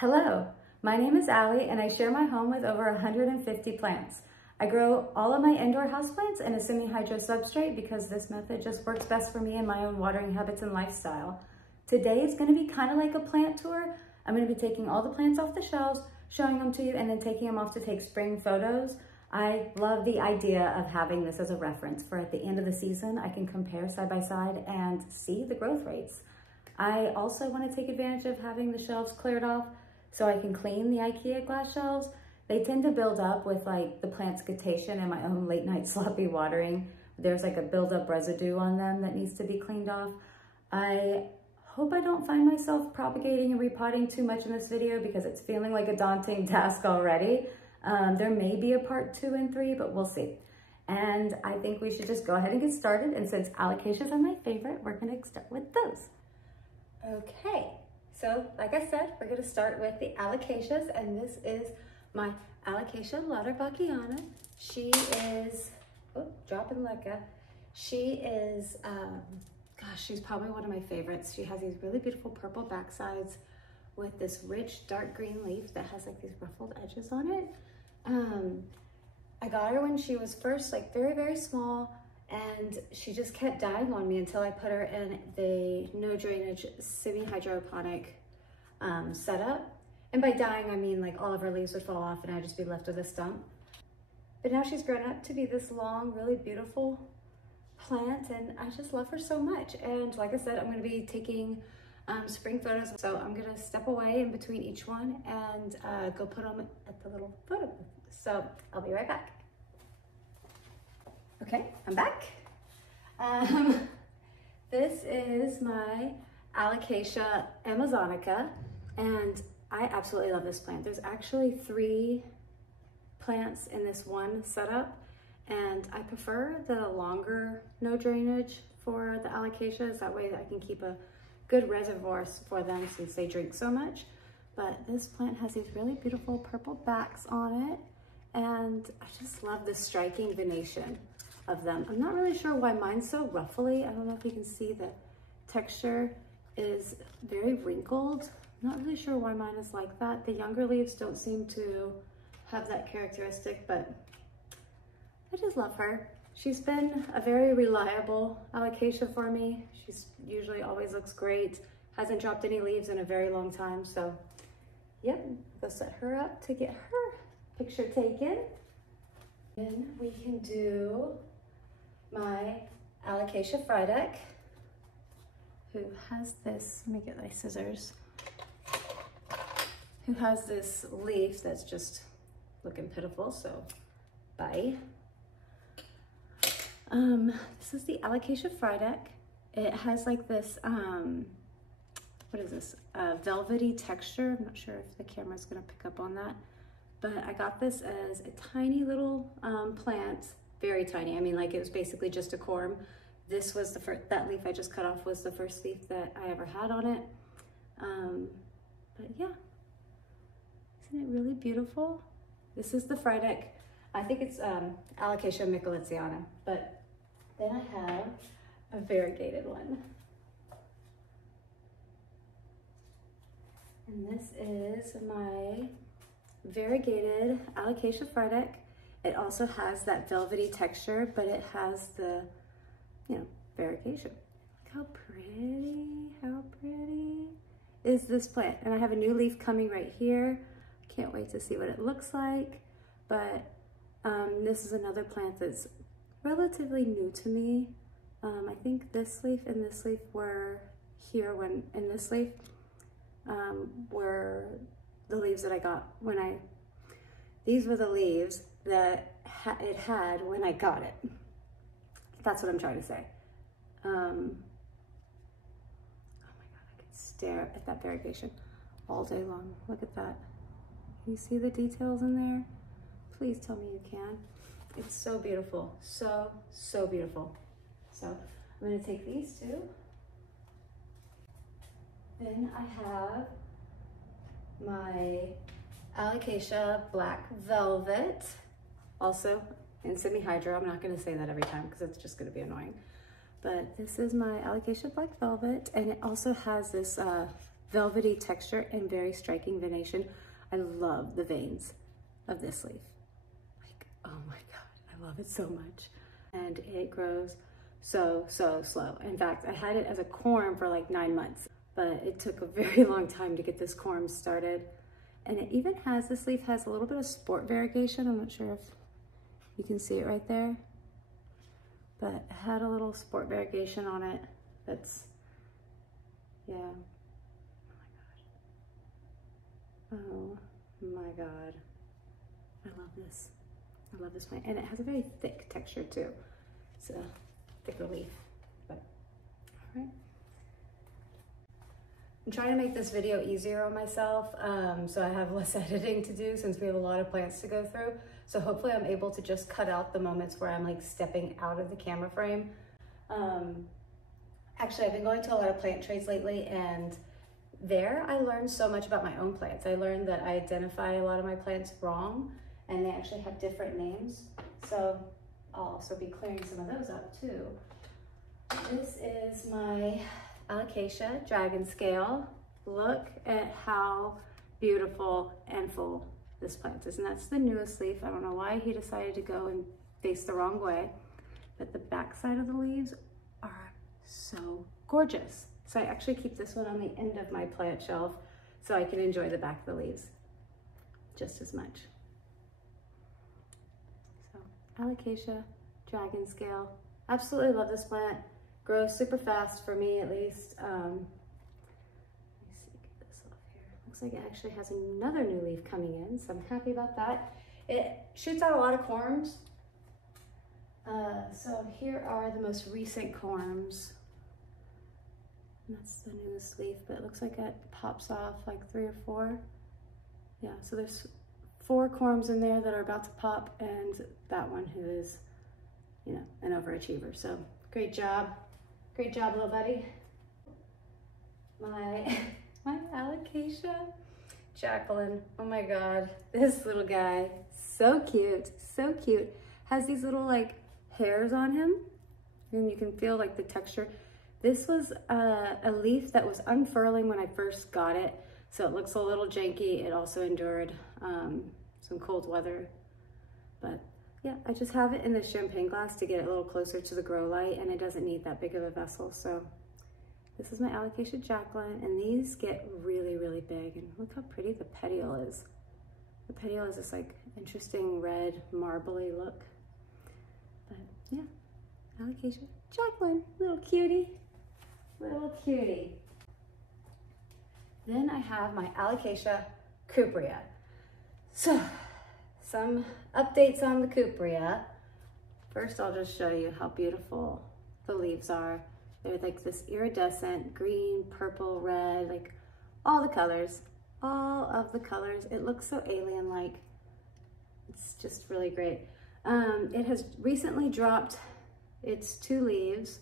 Hello, my name is Allie and I share my home with over 150 plants. I grow all of my indoor houseplants in a semi-hydro substrate because this method just works best for me and my own watering habits and lifestyle. Today is going to be kind of like a plant tour. I'm going to be taking all the plants off the shelves, showing them to you, and then taking them off to take spring photos. I love the idea of having this as a reference for at the end of the season, I can compare side by side and see the growth rates. I also want to take advantage of having the shelves cleared off so I can clean the IKEA glass shelves. They tend to build up with like the plant scatation and my own late night sloppy watering. There's like a buildup residue on them that needs to be cleaned off. I hope I don't find myself propagating and repotting too much in this video because it's feeling like a daunting task already. There may be a part 2 and 3, but we'll see. And I think we should just go ahead and get started. And since alocasias are my favorite, we're gonna start with those. Okay, so like I said, we're gonna start with the alocasias, and this is my alocasia laughable. She is, oh, dropping Lecca. She is, gosh, she's probably one of my favorites. She has these really beautiful purple backsides with this rich dark green leaf that has like these ruffled edges on it. I got her when she was first like very, very small, and she just kept dying on me until I put her in the no drainage semi-hydroponic setup. And by dying, I mean like all of her leaves would fall off and I'd just be left with a stump. But now she's grown up to be this long, really beautiful plant, and I just love her so much. And like I said, I'm gonna be taking spring photos. So I'm gonna step away in between each one and go put them at the little photo booth. So I'll be right back. Okay, I'm back. This is my alocasia amazonica, and I absolutely love this plant. There's actually 3 plants in this one setup, and I prefer the longer no drainage for the alocasias. That way I can keep a good reservoir for them since they drink so much. But this plant has these really beautiful purple backs on it, and I just love the striking venation of them. I'm not really sure why mine's so ruffly. I don't know if you can see the texture is very wrinkled. I'm not really sure why mine is like that. The younger leaves don't seem to have that characteristic, but I just love her. She's been a very reliable alocasia for me. She's usually always looks great. Hasn't dropped any leaves in a very long time. So yep, go set her up to get her picture taken. Then we can do my alocasia frydek, who has this, let me get my scissors, who has this leaf that's just looking pitiful, so bye. This is the alocasia frydek. It has like this, what is this, velvety texture. I'm not sure if the camera's gonna pick up on that, but I got this as a tiny little plant, very tiny. I mean, like it was basically just a corm. This was the first, that leaf I just cut off was the first leaf that I ever had on it. But yeah, isn't it really beautiful? This is the frydek. I think it's alocasia michelitziana, but then I have a variegated one. And this is my variegated alocasia frydek. It also has that velvety texture, but it has the, you know, variegation. Look how pretty is this plant? And I have a new leaf coming right here. Can't wait to see what it looks like. But this is another plant that's relatively new to me. I think this leaf and this leaf were here when, and this leaf were the leaves that I got when these were the leaves that it had when I got it. That's what I'm trying to say. Oh my God, I could stare at that variegation all day long. Look at that. Can you see the details in there? Please tell me you can. It's so beautiful, so, so beautiful. So I'm gonna take these 2. Then I have my alocasia black velvet, also in semi-hydro. I'm not gonna say that every time because it's just gonna be annoying. But this is my alocasia black velvet, and it also has this velvety texture and very striking venation. I love the veins of this leaf. Like, oh my God, I love it so much. And it grows so slow. In fact, I had it as a corm for like 9 months, but it took a very long time to get this corm started. And it even has, this leaf has a little bit of sport variegation. I'm not sure if you can see it right there, but it had a little sport variegation on it. That's, yeah. Oh my God. I love this. I love this plant. And it has a very thick texture too. It's a thicker leaf, but all right. I'm trying to make this video easier on myself, so I have less editing to do since we have a lot of plants to go through. So hopefully I'm able to just cut out the moments where I'm like stepping out of the camera frame. Actually, I've been going to a lot of plant trades lately, and there I learned so much about my own plants. I learned that I identify a lot of my plants wrong, and they actually have different names. So I'll also be clearing some of those up too. This is my alocasia dragon scale. Look at how beautiful and full this plant is. And that's the newest leaf. I don't know why he decided to go and face the wrong way, but the back side of the leaves are so gorgeous. So I actually keep this one on the end of my plant shelf so I can enjoy the back of the leaves just as much. So alocasia dragon scale. Absolutely love this plant. Grows super fast for me, at least. Let me see, get this off here. Looks like it actually has another new leaf coming in, so I'm happy about that. It shoots out a lot of corms. So here are the most recent corms. And that's the newest leaf, but it looks like it pops off like 3 or 4. Yeah, so there's 4 corms in there that are about to pop, and that one who is, you know, an overachiever. So great job. Great job, little buddy. My alocasia Jacqueline. Oh my God, this little guy, so cute, so cute. Has these little like hairs on him, and you can feel like the texture. This was a leaf that was unfurling when I first got it, so it looks a little janky. It also endured some cold weather, but yeah, I just have it in the champagne glass to get it a little closer to the grow light, and it doesn't need that big of a vessel. So this is my alocasia Jacqueline, and these get really, really big. And look how pretty the petiole is. The petiole is this like interesting red marbly look. But yeah, alocasia Jacqueline, little cutie, little cutie. Then I have my alocasia cuprea. So some updates on the cuprea. First, I'll just show you how beautiful the leaves are. They're like this iridescent green, purple, red, like all the colors, all of the colors. It looks so alien-like. It's just really great. It has recently dropped its 2 leaves,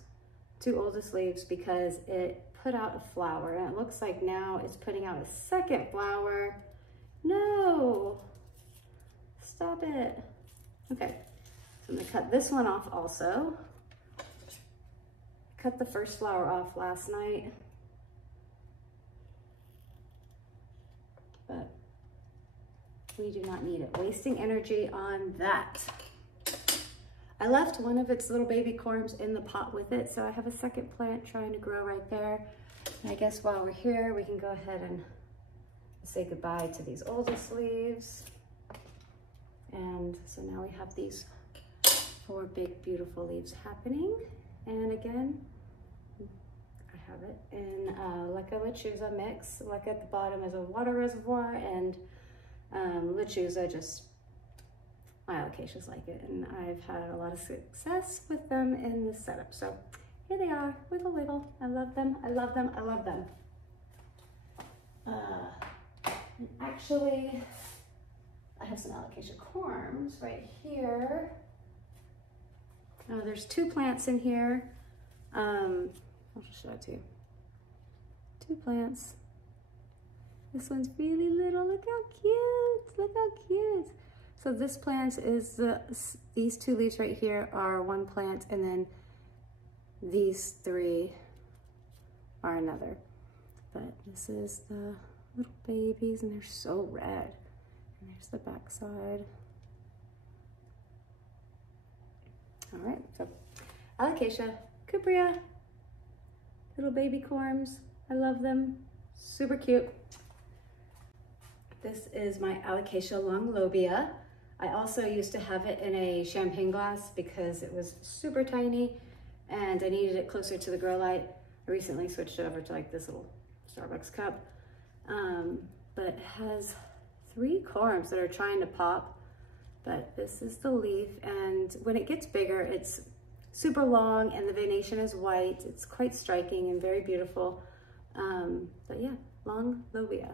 2 oldest leaves, because it put out a flower, and it looks like now it's putting out a second flower. No! Stop it. Okay, so I'm gonna cut this one off also. Cut the first flower off last night, but we do not need it. Wasting energy on that. I left one of its little baby corms in the pot with it, so I have a second plant trying to grow right there. And I guess while we're here, we can go ahead and say goodbye to these oldest leaves. And so now we have these 4 big, beautiful leaves happening. And again, I have it in Leca lechuza mix. Leca at the bottom is a water reservoir, and lechuza, just my alocasias like it. And I've had a lot of success with them in this setup. So here they are, wiggle, wiggle. I love them, I love them, I love them. And actually, I have some alocasia corms right here. There's 2 plants in here. I'll just show it to you. 2 plants. This one's really little. Look how cute. Look how cute. So this plant is these 2 leaves right here are one plant, and then these 3 are another. But this is the little babies, and they're so red. And there's the back side. All right, so alocasia cuprea, little baby corms. I love them, super cute. This is my alocasia longlobia. I also used to have it in a champagne glass because it was super tiny and I needed it closer to the grow light. I recently switched it over to like this little Starbucks cup. But it has 3 corms that are trying to pop, but this is the leaf, and when it gets bigger, it's super long and the venation is white. It's quite striking and very beautiful. But yeah, long lobia.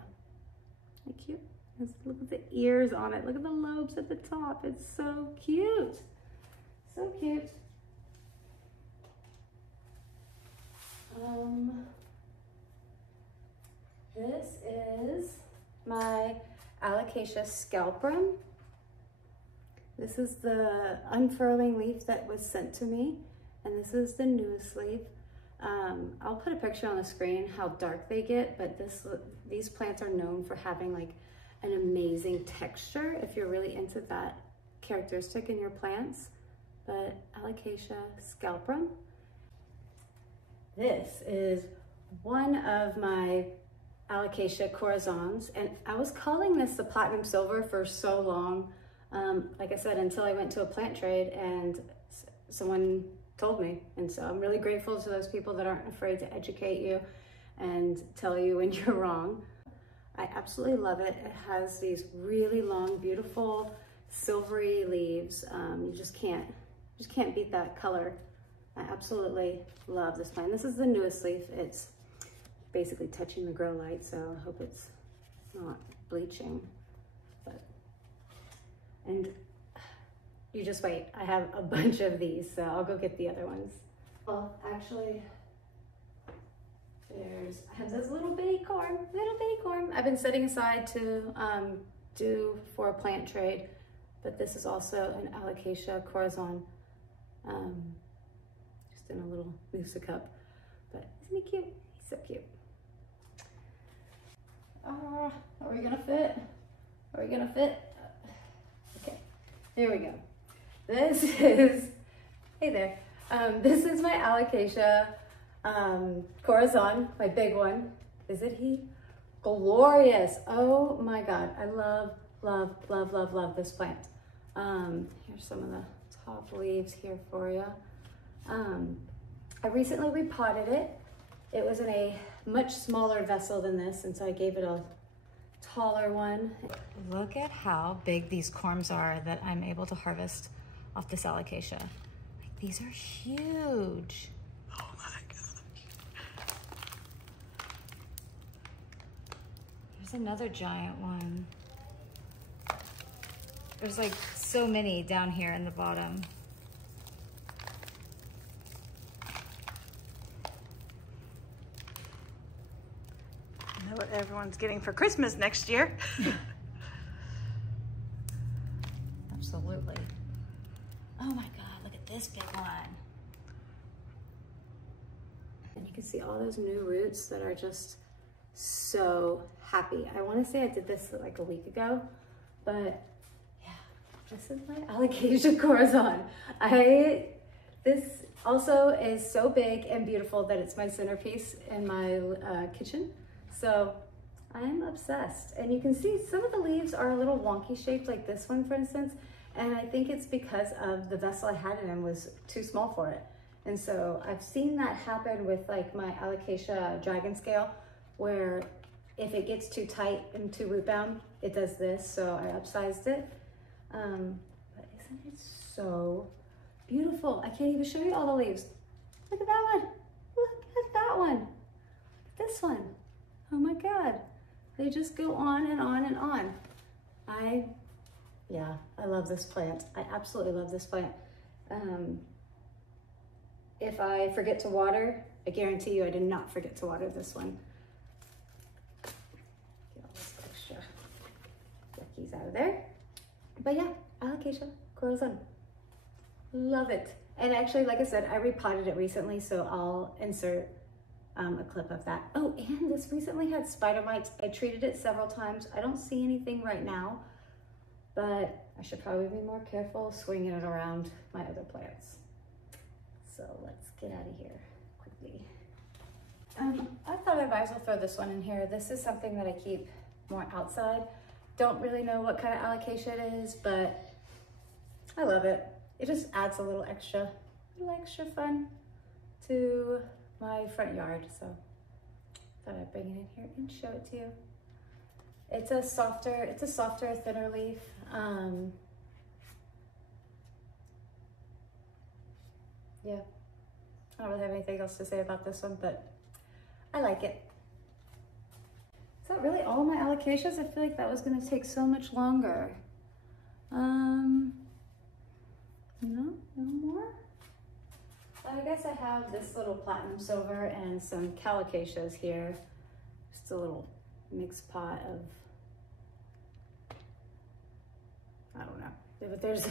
Isn't it cute? Look at the ears on it. Look at the lobes at the top. It's so cute. So cute. This is my alocasia scalprum. This is the unfurling leaf that was sent to me, and this is the newest leaf. I'll put a picture on the screen how dark they get, but these plants are known for having like an amazing texture if you're really into that characteristic in your plants. But alocasia scalprum. This is one of my alocasia corazons, and I was calling this the platinum silver for so long. Like I said, until I went to a plant trade and someone told me. And so I'm really grateful to those people that aren't afraid to educate you and tell you when you're wrong. I absolutely love it. It has these really long, beautiful, silvery leaves. You just can't beat that color. I absolutely love this plant. This is the newest leaf. It's basically touching the grow light, so I hope it's not bleaching. And you just wait. I have a bunch of these, so I'll go get the other ones. Well, actually, I have this little bitty corm. I've been setting aside to do for a plant trade, but this is also an alocasia corazon, just in a little musa cup. But isn't he cute? He's so cute. Are we gonna fit? Are we gonna fit? Okay, there we go. This is, hey there. This is my alocasia corazon, my big one. Isn't he glorious? Oh my God, I love this plant. Here's some of the top leaves here for you. I recently repotted it. It was in a much smaller vessel than this, and so I gave it a taller one. Look at how big these corms are that I'm able to harvest off this alocasia. Like, these are huge. Oh my God. There's another giant one. There's like so many down here in the bottom. I know what everyone's getting for Christmas next year. Absolutely. Oh my God, look at this big one. And you can see all those new roots that are just so happy. I want to say I did this like a week ago, but yeah, this is my alocasia corazon. This also is so big and beautiful that it's my centerpiece in my kitchen. So I'm obsessed. And you can see some of the leaves are a little wonky shaped, like this one, for instance. And I think it's because of the vessel I had it in was too small for it. And so I've seen that happen with like my alocasia dragon scale, where if it gets too tight and too root bound, it does this. So I upsized it. But isn't it so beautiful? I can't even show you all the leaves. Look at that one. Look at that one. This one. Oh my God. They just go on and on and on. Yeah, I love this plant. I absolutely love this plant. If I forget to water, I guarantee you I did not forget to water this one. Get all this extra yuckies out of there. But yeah, alocasia corazon. Love it. And actually, like I said, I repotted it recently, so I'll insert a clip of that. Oh, and this recently had spider mites. I treated it several times. I don't see anything right now, but I should probably be more careful swinging it around my other plants. So let's get out of here quickly. I thought I might as well throw this one in here. This is something that I keep more outside. Don't really know what kind of alocasia it is, but I love it. It just adds a little extra fun to my front yard. So thought I'd bring it in here and show it to you. It's a softer, thinner leaf. Yeah, I don't really have anything else to say about this one, but I like it. Is that really all my alocasias? I feel like that was gonna take so much longer. No more? I guess I have this little platinum silver and some calocasias here. Just a little mixed pot of, I don't know, but there's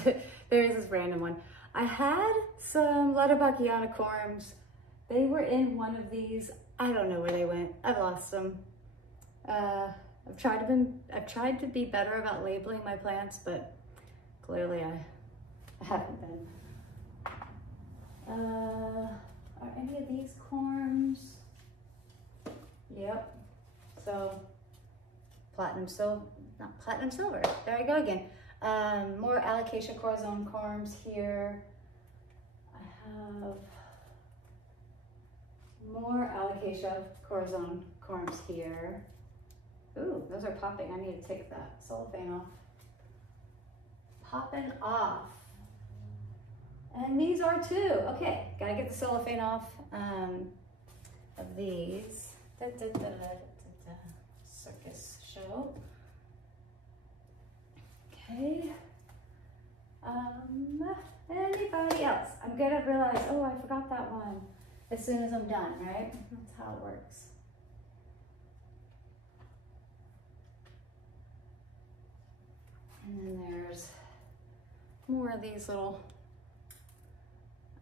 this random one. I had some letterbuckianicorms. They were in one of these. I don't know where they went. I've lost them. I've tried to be better about labeling my plants, but clearly I haven't been. Are any of these corms? Yep. So platinum silver. There I go again. More alocasia corazon corms here. I have more alocasia corazon corms here. Ooh, those are popping. I need to take that cellophane off. Popping off. And these are too. Okay, gotta get the cellophane off of these. Circus show. Okay. Anybody else? I'm gonna realize, oh, I forgot that one as soon as I'm done, right? That's how it works. And then there's more of these little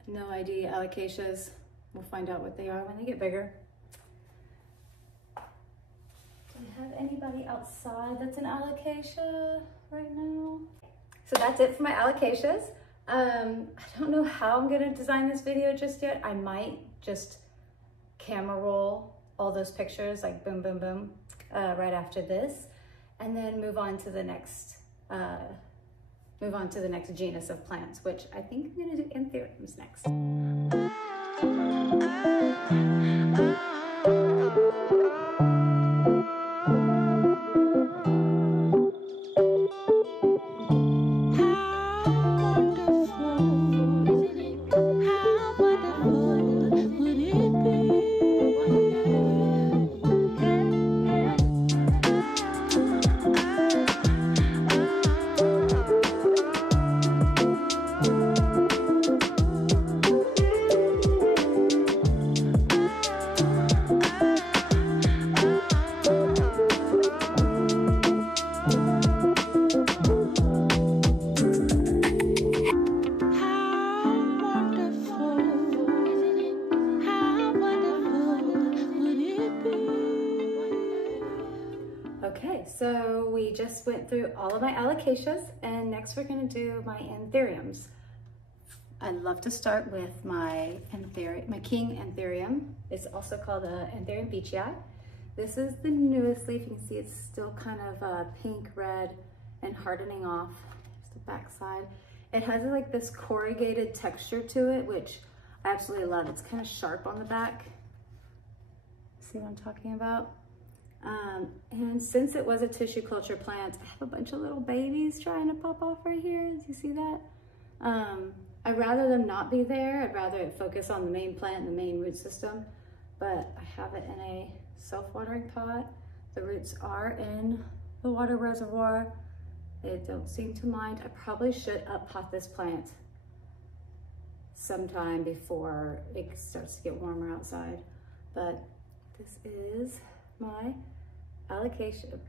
no ID alocasias. We'll find out what they are when they get bigger. Do we have anybody outside that's an alocasia right now? So that's it for my alocasias. I don't know how I'm gonna design this video just yet. I might just camera roll all those pictures, like boom, boom, boom, right after this, and then move on to the next genus of plants, which I think I'm gonna do anthuriums next. Okay, so we just went through all of my alocasias, and next we're gonna do my anthuriums. I'd love to start with my king anthurium. It's also called Anthurium beechii. This is the newest leaf. You can see it's still kind of pink, red, and hardening off. It's the back side. It has like this corrugated texture to it, which I absolutely love. It's kind of sharp on the back. See what I'm talking about? And since it was a tissue culture plant, I have a bunch of little babies trying to pop off right here. Do you see that? I'd rather them not be there. I'd rather it focus on the main plant and the main root system, but I have it in a self-watering pot. The roots are in the water reservoir. They don't seem to mind. I probably should up-pot this plant sometime before it starts to get warmer outside, but this is my alocasia.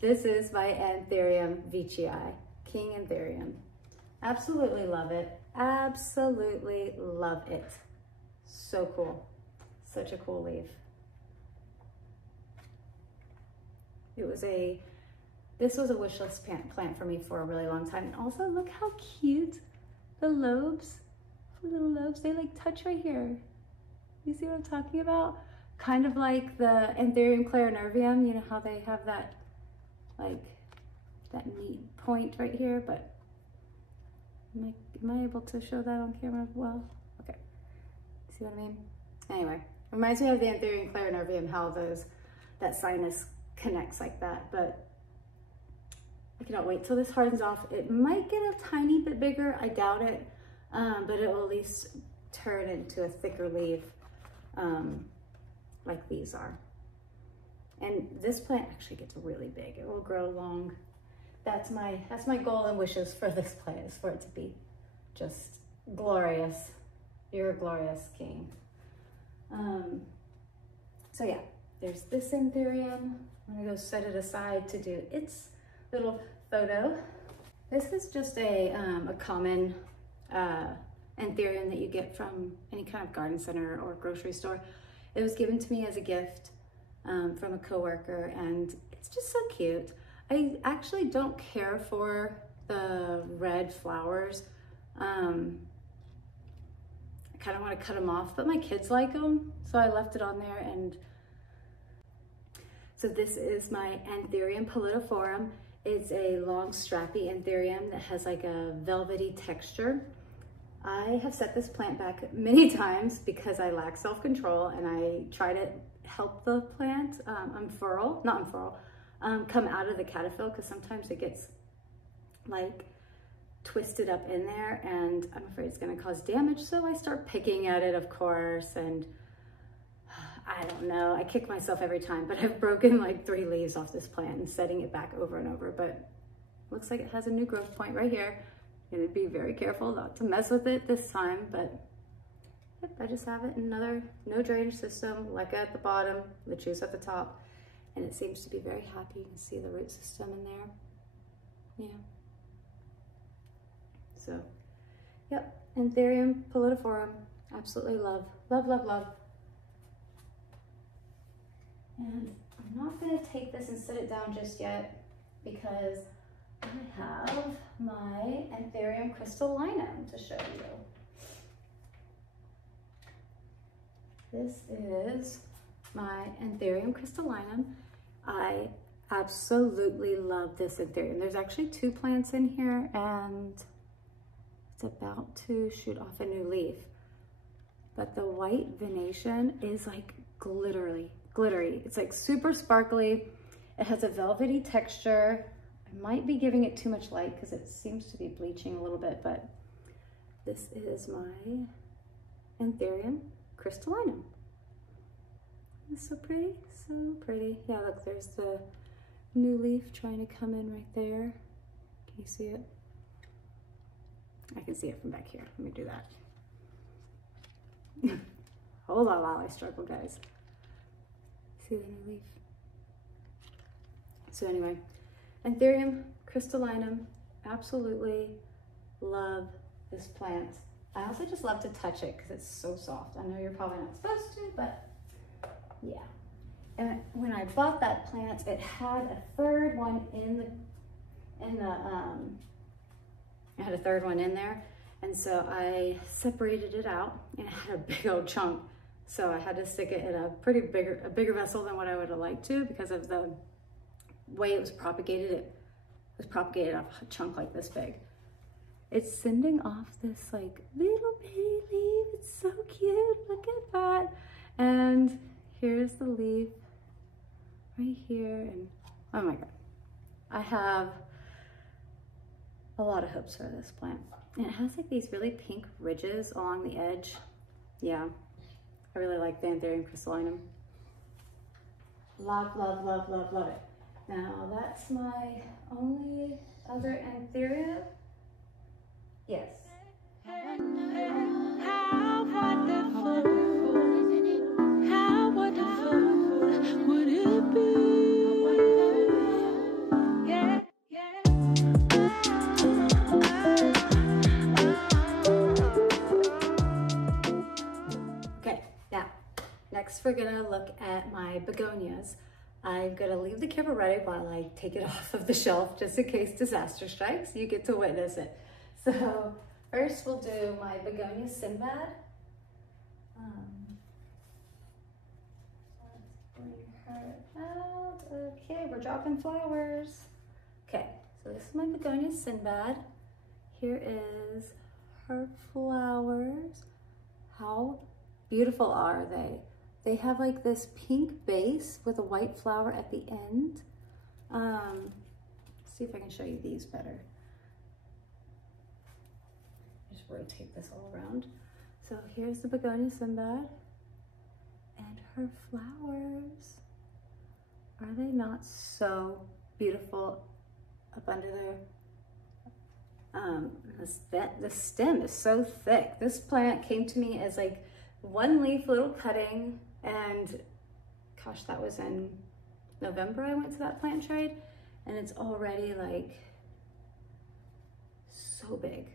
This is my Anthurium beechii, king anthurium. Absolutely love it. Absolutely love it. So cool. Such a cool leaf. This was a wish list plant for me for a really long time. And also look how cute the lobes, the little lobes, they like touch right here. You see what I'm talking about? Kind of like the Anthurium clarinervium, you know how they have that, like, that neat point right here, but am I able to show that on camera well? Okay, see what I mean? Anyway, reminds me of the Anthurium clarinervium, how that sinus connects like that, but I cannot wait till this hardens off. It might get a tiny bit bigger, I doubt it, but it will at least turn into a thicker leaf like these are. And this plant actually gets really big. It will grow long. That's my goal and wishes for this plant, is for it to be just glorious. You're a glorious king. So yeah, there's this anthurium. I'm gonna go set it aside to do its little photo. This is just a common anthurium that you get from any kind of garden center or grocery store. It was given to me as a gift from a coworker, and it's just so cute. I actually don't care for the red flowers. I kind of want to cut them off, but my kids like them, so I left it on there. And so this is my Anthurium pallidophorum. It's a long strappy anthurium that has like a velvety texture. I have set this plant back many times because I lack self-control, and I try to help the plant come out of the caterpillar, because sometimes it gets like twisted up in there, and I'm afraid it's going to cause damage. So I start picking at it, of course, and I don't know, I kick myself every time, but I've broken like 3 leaves off this plant and setting it back over and over. But looks like it has a new growth point right here. I'm gonna be very careful not to mess with it this time, but yep, I just have it in another no drainage system, like at the bottom, the juice at the top, and it seems to be very happy. You can see the root system in there. Yeah. So, yep, Anthurium pallidophorum, absolutely love, love, love, love. And I'm not gonna take this and set it down just yet, because I have my Anthurium crystallinum to show you. This is my Anthurium crystallinum. I absolutely love this anthurium. There's actually 2 plants in here, and it's about to shoot off a new leaf. But the white venation is like glittery. It's like super sparkly. It has a velvety texture. I might be giving it too much light because it seems to be bleaching a little bit, but this is my Anthurium crystallinum. It's so pretty, so pretty. Yeah, look, there's the new leaf trying to come in right there. Can you see it? I can see it from back here. Let me do that. Hold on while I struggle, guys. See the new leaf? So anyway, Anthurium crystallinum, absolutely love this plant. I also just love to touch it because it's so soft. I know you're probably not supposed to, but yeah. And when I bought that plant, it had a third one it had a third one in there, and so I separated it out, and it had a big old chunk. So I had to stick it in a bigger vessel than what I would have liked to, because of the way it was propagated. It was propagated off a chunk like this big. It's sending off this like little bitty leaf. It's so cute. Look at that. And here's the leaf right here. And oh my God, I have a lot of hopes for this plant. And it has like these really pink ridges along the edge. Yeah, I really like the Anthurium crystallinum. Love, love, love, love, love it. Now that's my only other Anthurium. Yes. How wonderful, how wonderful would it be? Yeah, yeah. Okay, now, next we're gonna look at my begonias. I'm gonna leave the camera ready while I take it off of the shelf, just in case disaster strikes. You get to witness it. So first we'll do my begonia Sinbad. Let's bring her out. Okay, we're dropping flowers. Okay, so this is my begonia Sinbad. Here is her flowers. How beautiful are they? They have like this pink base with a white flower at the end. See if I can show you these better. Just rotate this all around. So here's the begonia Sinbad and her flowers. Are they not so beautiful up under there? The stem is so thick. This plant came to me as like one leaf little cutting, and gosh, that was in November I went to that plant trade, and it's already like so big.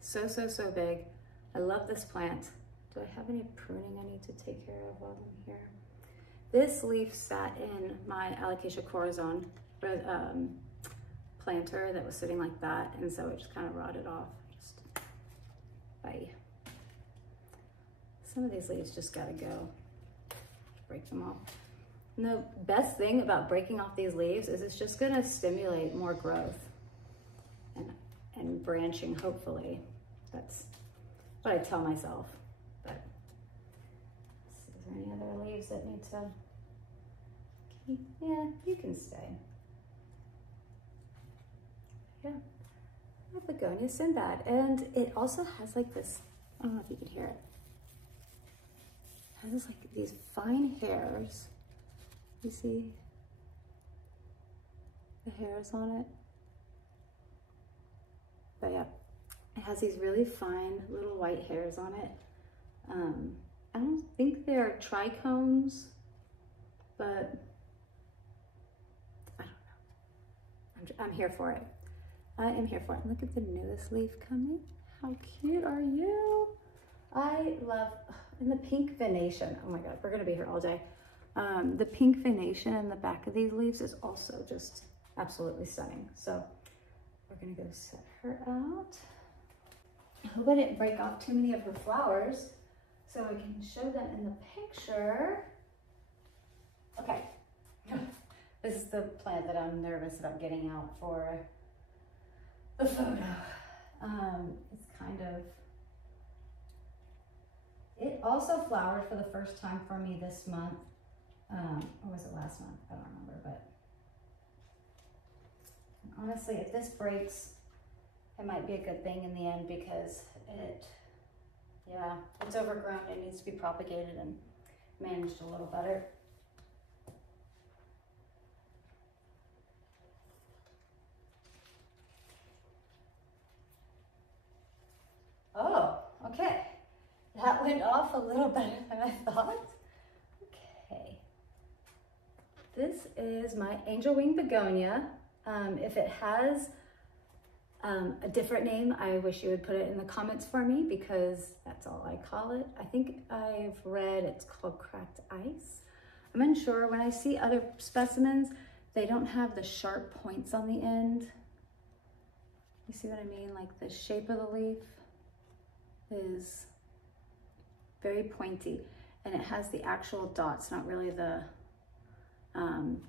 So big. I love this plant. Do I have any pruning I need to take care of while I'm here? This leaf sat in my alocasia corazon planter that was sitting like that, and so it just kind of rotted off. Just bye. Some of these leaves just gotta go. Break them off. And the best thing about breaking off these leaves is it's just gonna stimulate more growth and branching, hopefully. That's what I tell myself. But is there any other leaves that need to keep? Yeah, you can stay. Yeah, begonia Sinbad, and it also has like this, I don't know if you can hear it. It has like these fine hairs. You see the hairs on it? But yeah, it has these really fine little white hairs on it. I don't think they're trichomes, but I don't know. I'm here for it. I am here for it. Look at the newest leaf coming. How cute are you? I love, and the pink venation. Oh my God, we're gonna be here all day. The pink venation in the back of these leaves is also just absolutely stunning. So we're gonna go set her out. I hope I didn't break off too many of her flowers so I can show them in the picture. Okay, this is the plant that I'm nervous about getting out for the photo. It's kind of, it also flowered for the first time for me this month. Or was it last month? I don't remember, but honestly, if this breaks, it might be a good thing in the end because it's overgrown. It needs to be propagated and managed a little better. Oh, okay. That went off a little better than I thought. Okay. This is my angel wing begonia. If it has a different name, I wish you would put it in the comments for me because that's all I call it. I think I've read it's called cracked ice. I'm unsure. When I see other specimens, they don't have the sharp points on the end. You see what I mean? Like the shape of the leaf is very pointy, and it has the actual dots, not really the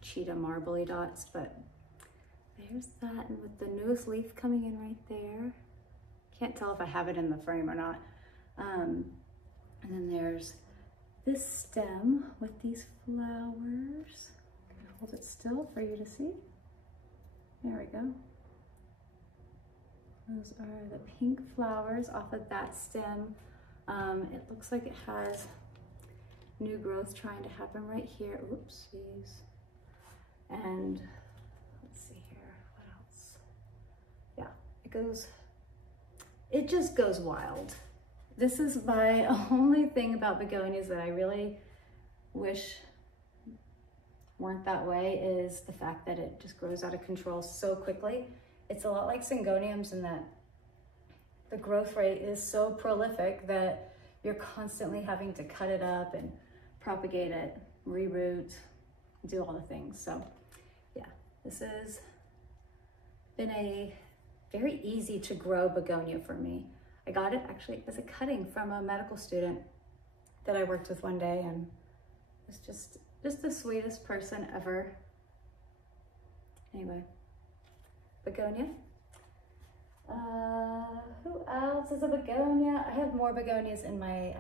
cheetah marbly dots, but there's that. And with the newest leaf coming in right there, can't tell if I have it in the frame or not. And then there's this stem with these flowers. I'm gonna hold it still for you to see. There we go. Those are the pink flowers off of that stem. It looks like it has new growth trying to happen right here. Oopsies. And let's see here, what else? Yeah, it just goes wild. This is my only thing about begonias that I really wish weren't that way, is the fact that it just grows out of control so quickly. It's a lot like syngoniums in that the growth rate is so prolific that you're constantly having to cut it up and propagate it, reroot, do all the things. So yeah, this has been a very easy to grow begonia for me. I got it actually as a cutting from a medical student that I worked with one day, and it's just the sweetest person ever. Anyway, begonia. Who else is a begonia? I have more begonias in my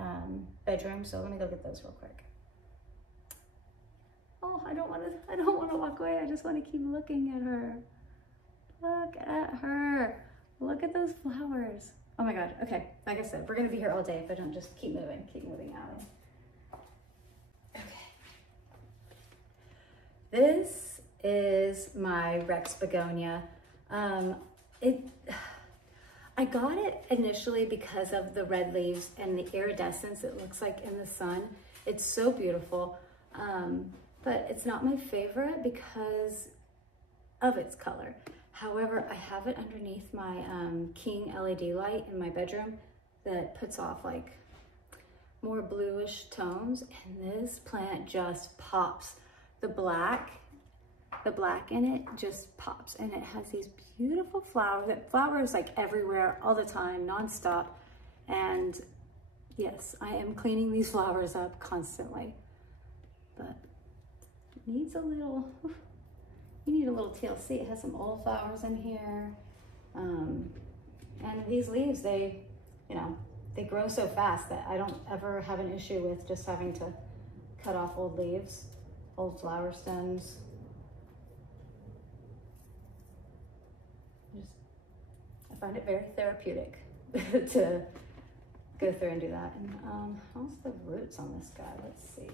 bedroom, so let me go get those real quick. Oh, I don't want to walk away. I just want to keep looking at her. Look at her. Look at those flowers. Oh my God. Okay, like I said, we're gonna be here all day if I don't just keep moving out. Okay. This is my Rex begonia. I got it initially because of the red leaves and the iridescence it looks like in the sun. It's so beautiful, but it's not my favorite because of its color. However, I have it underneath my King LED light in my bedroom that puts off like more bluish tones, and this plant just pops. The black in it just pops, and it has these beautiful flowers. It flowers like everywhere all the time, nonstop. And yes, I am cleaning these flowers up constantly, but it needs a little, you need a little TLC. It has some old flowers in here. And these leaves, they grow so fast that I don't ever have an issue with just having to cut off old leaves, old flower stems. I find it very therapeutic to go through and do that. And how's the roots on this guy? Let's see.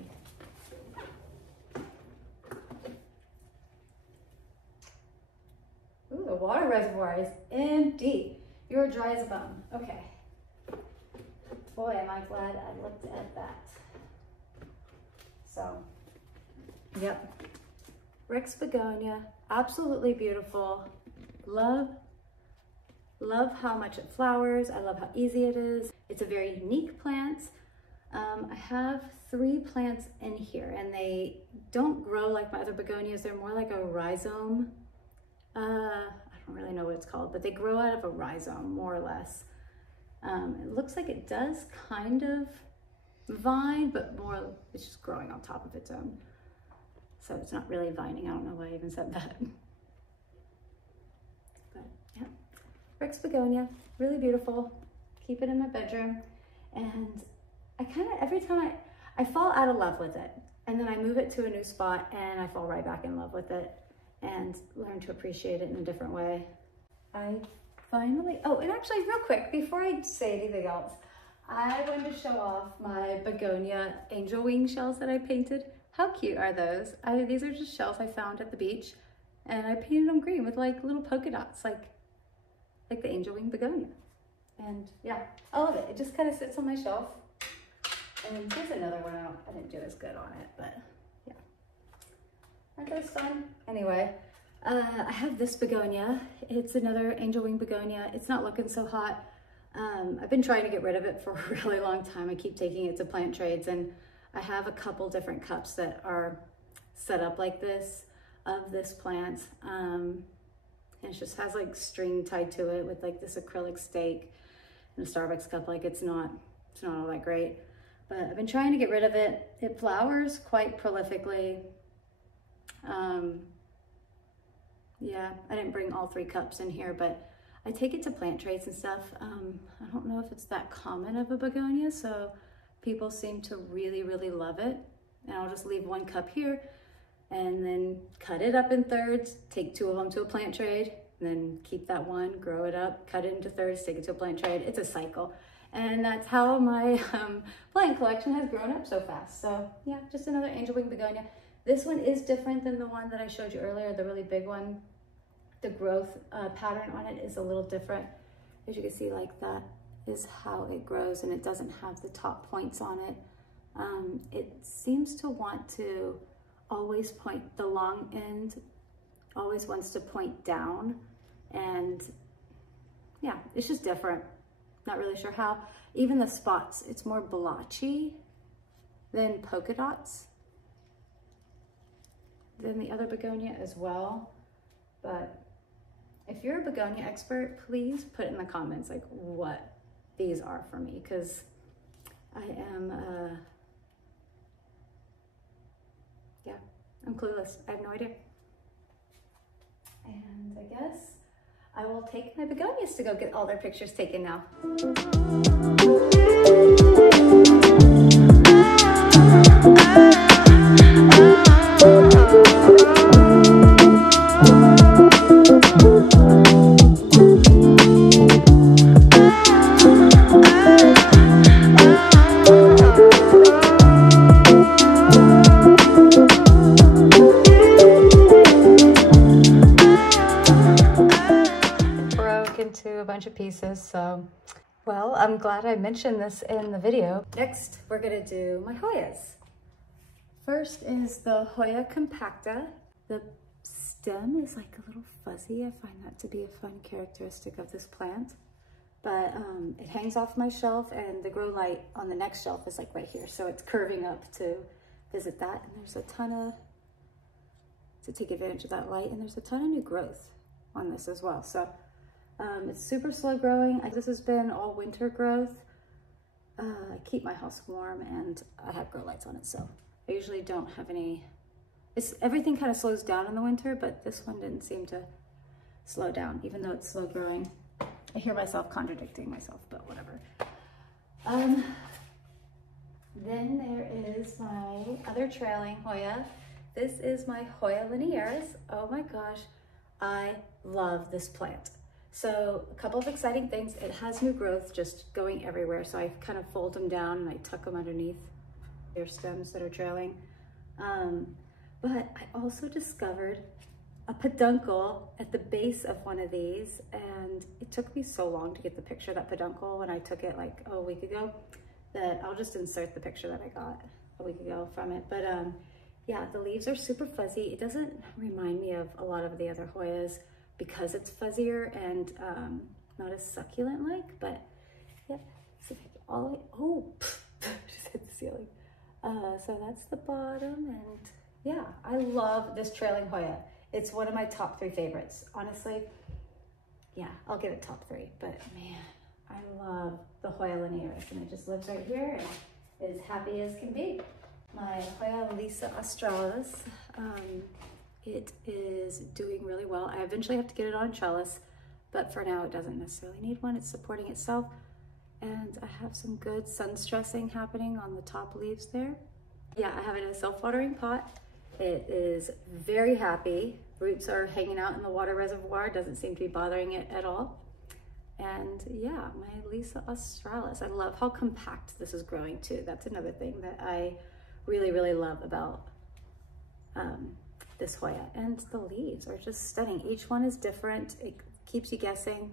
Ooh, the water reservoir is empty. You're dry as a bone. Okay. Boy, am I glad I looked at that. So, yep. Rex begonia, absolutely beautiful. Love how much it flowers. I love how easy it is. It's a very unique plant. I have 3 plants in here, and they don't grow like my other begonias. They're more like a rhizome. I don't really know what it's called, but they grow out of a rhizome, more or less. It looks like it does kind of vine, but more, it's just growing on top of its own. So it's not really vining. I don't know why I even said that. But yeah. Rex begonia, really beautiful. Keep it in my bedroom. And I kind of, every time I fall out of love with it, and then I move it to a new spot and I fall right back in love with it and learn to appreciate it in a different way. I finally, oh, and actually real quick, before I say anything else, I wanted to show off my begonia angel wing shells that I painted. How cute are those? These are just shells I found at the beach, and I painted them green with like little polka dots, like the angel wing begonia. And yeah, I love it. It just kind of sits on my shelf. And here's another one out. I didn't do as good on it, but yeah. Aren't those fun? Anyway, I have this begonia. It's another angel wing begonia. It's not looking so hot. I've been trying to get rid of it for a really long time. I keep taking it to plant trades, and I have a couple different cups that are set up like this of this plant. And it just has like string tied to it with like this acrylic stake and a Starbucks cup. Like it's not all that great, but I've been trying to get rid of it. It flowers quite prolifically. Yeah, I didn't bring all 3 cups in here, but I take it to plant trades and stuff. I don't know if it's that common of a begonia, so people seem to really, really love it. And I'll just leave 1 cup here and then cut it up in thirds, take 2 of them to a plant trade, and then keep that 1, grow it up, cut it into thirds, take it to a plant trade. It's a cycle. And that's how my plant collection has grown up so fast. So yeah, just another angel wing begonia. This one is different than the one that I showed you earlier, the really big one. The growth pattern on it is a little different. As you can see, like that is how it grows, and it doesn't have the top points on it. It seems to want to always point, the long end always wants to point down, and yeah, it's just different. Not really sure how. Even the spots, it's more blotchy then polka dots, then the other begonia as well. But if you're a begonia expert, please put in the comments like what these are for me, because I am, yeah, I'm clueless. I have no idea. And I guess I will take my begonias to go get all their pictures taken now. Into a bunch of pieces, so well, I'm glad I mentioned this in the video. Next we're gonna do my hoyas. First is the Hoya compacta. The stem is like a little fuzzy. I find that to be a fun characteristic of this plant, but it hangs off my shelf, and the grow light on the next shelf is like right here, so it's curving up to visit that, and there's a ton of, to take advantage of that light, and there's a ton of new growth on this as well. So it's super slow growing. This has been all winter growth. I keep my house warm and I have grow lights on it, so I usually don't have any, everything kind of slows down in the winter, but this one didn't seem to slow down, even though it's slow growing. I hear myself contradicting myself, but whatever. Then there is my other trailing Hoya. This is my Hoya linearis. Oh my gosh, I love this plant. So a couple of exciting things. It has new growth just going everywhere. So I kind of fold them down and I tuck them underneath their stems that are trailing. But I also discovered a peduncle at the base of one of these, and it took me so long to get the picture of that peduncle when I took it like a week ago that I'll just insert the picture that I got a week ago from it. But yeah, the leaves are super fuzzy. It doesn't remind me of a lot of the other Hoyas because it's fuzzier and not as succulent-like, but yeah, so all the way, oh, just hit the ceiling. So that's the bottom, and yeah, I love this trailing Hoya. It's one of my top 3 favorites. Honestly, yeah, I'll give it top 3, but man, I love the Hoya linearis, and it just lives right here and is happy as can be. My Hoya Lisa australis, it is doing really well. I eventually have to get it on trellis, but for now it doesn't necessarily need one. It's supporting itself, and I have some good sun stressing happening on the top leaves there. Yeah, I have it in a self-watering pot. It is very happy. Roots are hanging out in the water reservoir. Doesn't seem to be bothering it at all. And yeah, my Lisa australis. I love how compact this is growing too. That's another thing that I really, really love about this Hoya. And the leaves are just stunning. Each one is different. It keeps you guessing.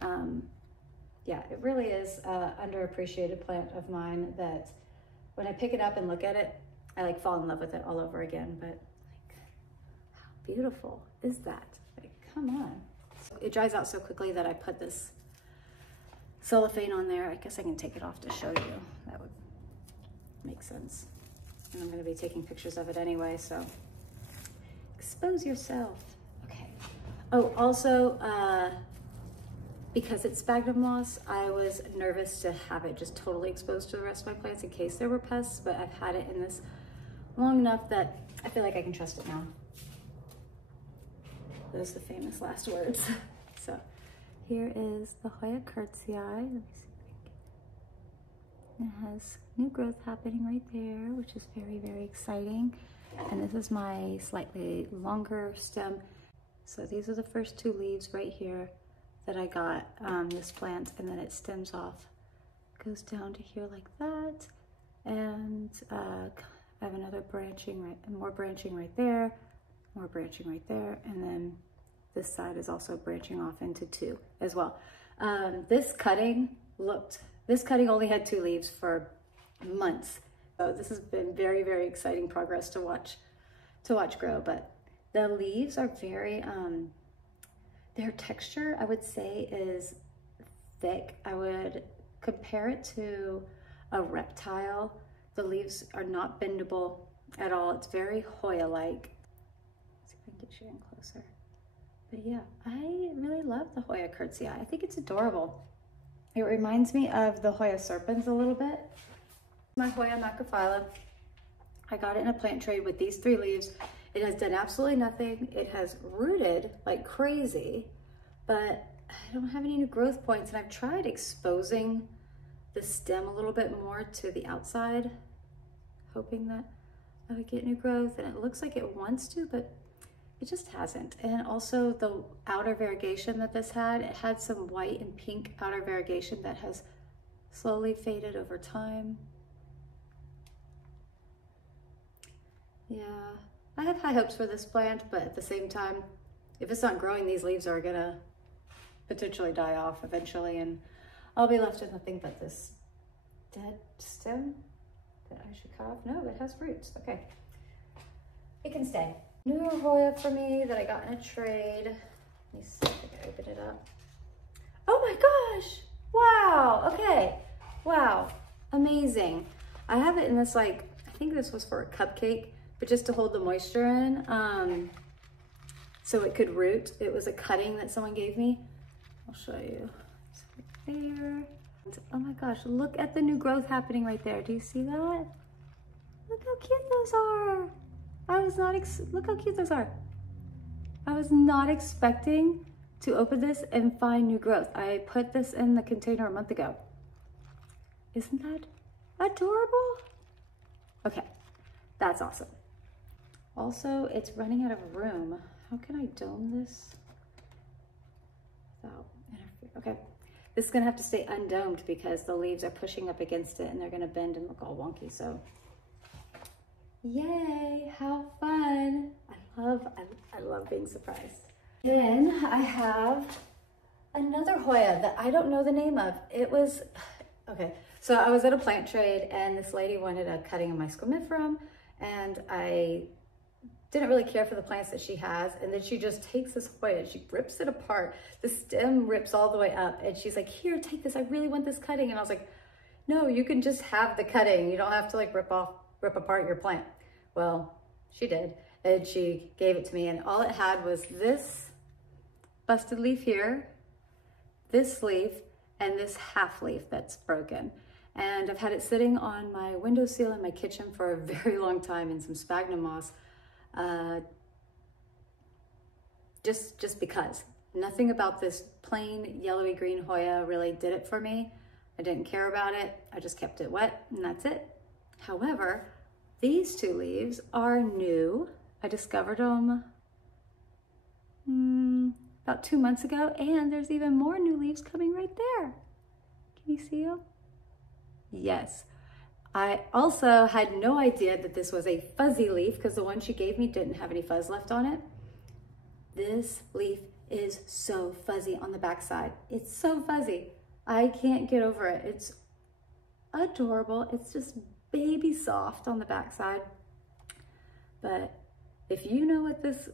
Yeah, it really is an underappreciated plant of mine that when I pick it up and look at it, I like fall in love with it all over again. But like, how beautiful is that? Like, come on. So it dries out so quickly that I put this cellophane on there. I guess I can take it off to show you. That would make sense. And I'm going to be taking pictures of it anyway, so expose yourself. Okay. Oh, also, because it's sphagnum moss, I was nervous to have it just totally exposed to the rest of my plants in case there were pests, but I've had it in this long enough that I feel like I can trust it now. Those are the famous last words. So here is the Hoya curtsii. Let me see if I can get it. It has new growth happening right there, which is very, very exciting. And this is my slightly longer stem. So these are the first 2 leaves right here that I got this plant, and then it stems off, goes down to here like that, and I have another branching more branching right there, more branching right there, and then this side is also branching off into 2 as well. This cutting only had 2 leaves for months, so this has been very, very exciting progress to watch grow. But the leaves are very their texture, I would say, is thick. I would compare it to a reptile The leaves are not bendable at all. It's very Hoya-like. Let's see if I can get you in closer. But yeah, I really love the Hoya curtsii. I think it's adorable. It reminds me of the Hoya serpens a little bit. My Hoya macrophylla. I got it in a plant trade with these 3 leaves. It has done absolutely nothing. It has rooted like crazy, but I don't have any new growth points, and I've tried exposing the stem a little bit more to the outside, hoping that I would get new growth, and it looks like it wants to, but it just hasn't. And also the outer variegation that this had, it had some white and pink outer variegation that has slowly faded over time. Yeah, I have high hopes for this plant, but at the same time, if it's not growing, these leaves are gonna potentially die off eventually, and I'll be left with nothing but this dead stem that I should cut off. No, it has roots. Okay, it can stay. New Hoya for me that I got in a trade. Let me see if I can open it up. Oh my gosh! Wow. Okay. Wow. Amazing. I have it in this, like, I think this was for a cupcake, but just to hold the moisture in, so it could root. It was a cutting that someone gave me. I'll show you. It's right there. Oh my gosh, look at the new growth happening right there. Do you see that? Look how cute those are. Look how cute those are. I was not expecting to open this and find new growth. I put this in the container a month ago. Isn't that adorable? Okay, that's awesome. Also, it's running out of room. How can I dome this without interfering? Okay, this is gonna have to stay undomed because the leaves are pushing up against it and they're gonna bend and look all wonky, so. Yay, how fun. I love being surprised. Then I have another Hoya that I don't know the name of. It was, okay, so I was at a plant trade and this lady wanted a cutting of my scommiferum, and I didn't really care for the plants that she has, and then she just takes this Hoya, she rips it apart. The stem rips all the way up, and she's like, here, take this, I really want this cutting. And I was like, no, you can just have the cutting. You don't have to like rip apart your plant. Well, she did, and she gave it to me, and all it had was this busted leaf here, this leaf, and this half leaf that's broken. And I've had it sitting on my windowsill in my kitchen for a very long time in some sphagnum moss. Just because. Nothing about this plain yellowy green Hoya really did it for me. I didn't care about it. I just kept it wet and that's it. However, these 2 leaves are new. I discovered them about 2 months ago, and there's even more new leaves coming right there. Can you see them? Yes. I also had no idea that this was a fuzzy leaf because the one she gave me didn't have any fuzz left on it. This leaf is so fuzzy on the backside. It's so fuzzy. I can't get over it. It's adorable. It's just baby soft on the backside. But if you know what this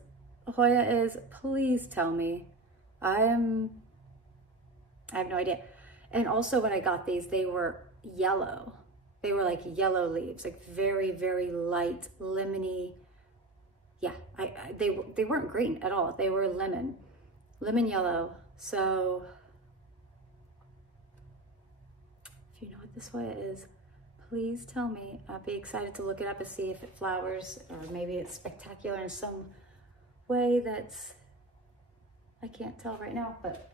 Hoya is, please tell me. I have no idea. And also when I got these, they were yellow. They were like yellow leaves, like very, very light, lemony. Yeah, they weren't green at all. They were lemon yellow. So if you know what this Hoya is, please tell me. I'll be excited to look it up and see if it flowers, or maybe it's spectacular in some way that's, I can't tell right now, but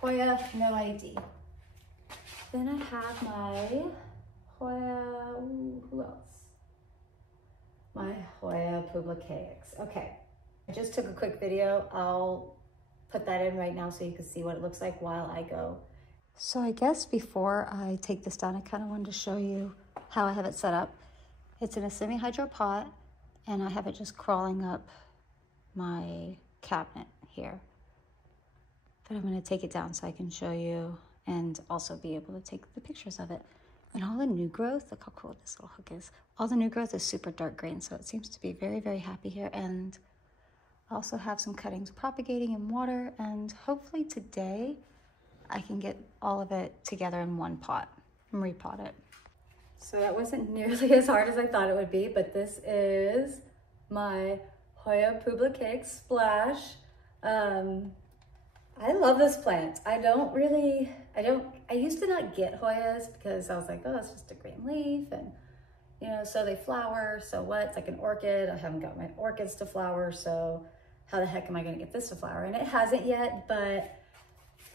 Hoya, no ID. Then I have my Hoya, who else? My Hoya publicaix. Okay, I just took a quick video. I'll put that in right now so you can see what it looks like while I go. So I guess before I take this down, I kind of wanted to show you how I have it set up. It's in a semi-hydro pot, and I have it just crawling up my cabinet here. But I'm going to take it down so I can show you and also be able to take the pictures of it. And all the new growth, look how cool this little hook is. All the new growth is super dark green, so it seems to be very, very happy here. And I also have some cuttings propagating in water, and hopefully today I can get all of it together in one pot and repot it. So that wasn't nearly as hard as I thought it would be, but this is my Hoya publicate splash. I love this plant. I used to not get Hoyas because I was like, oh, it's just a green leaf, and you know, so they flower, so what? It's like an orchid. I haven't got my orchids to flower, so how the heck am I gonna get this to flower? And it hasn't yet, but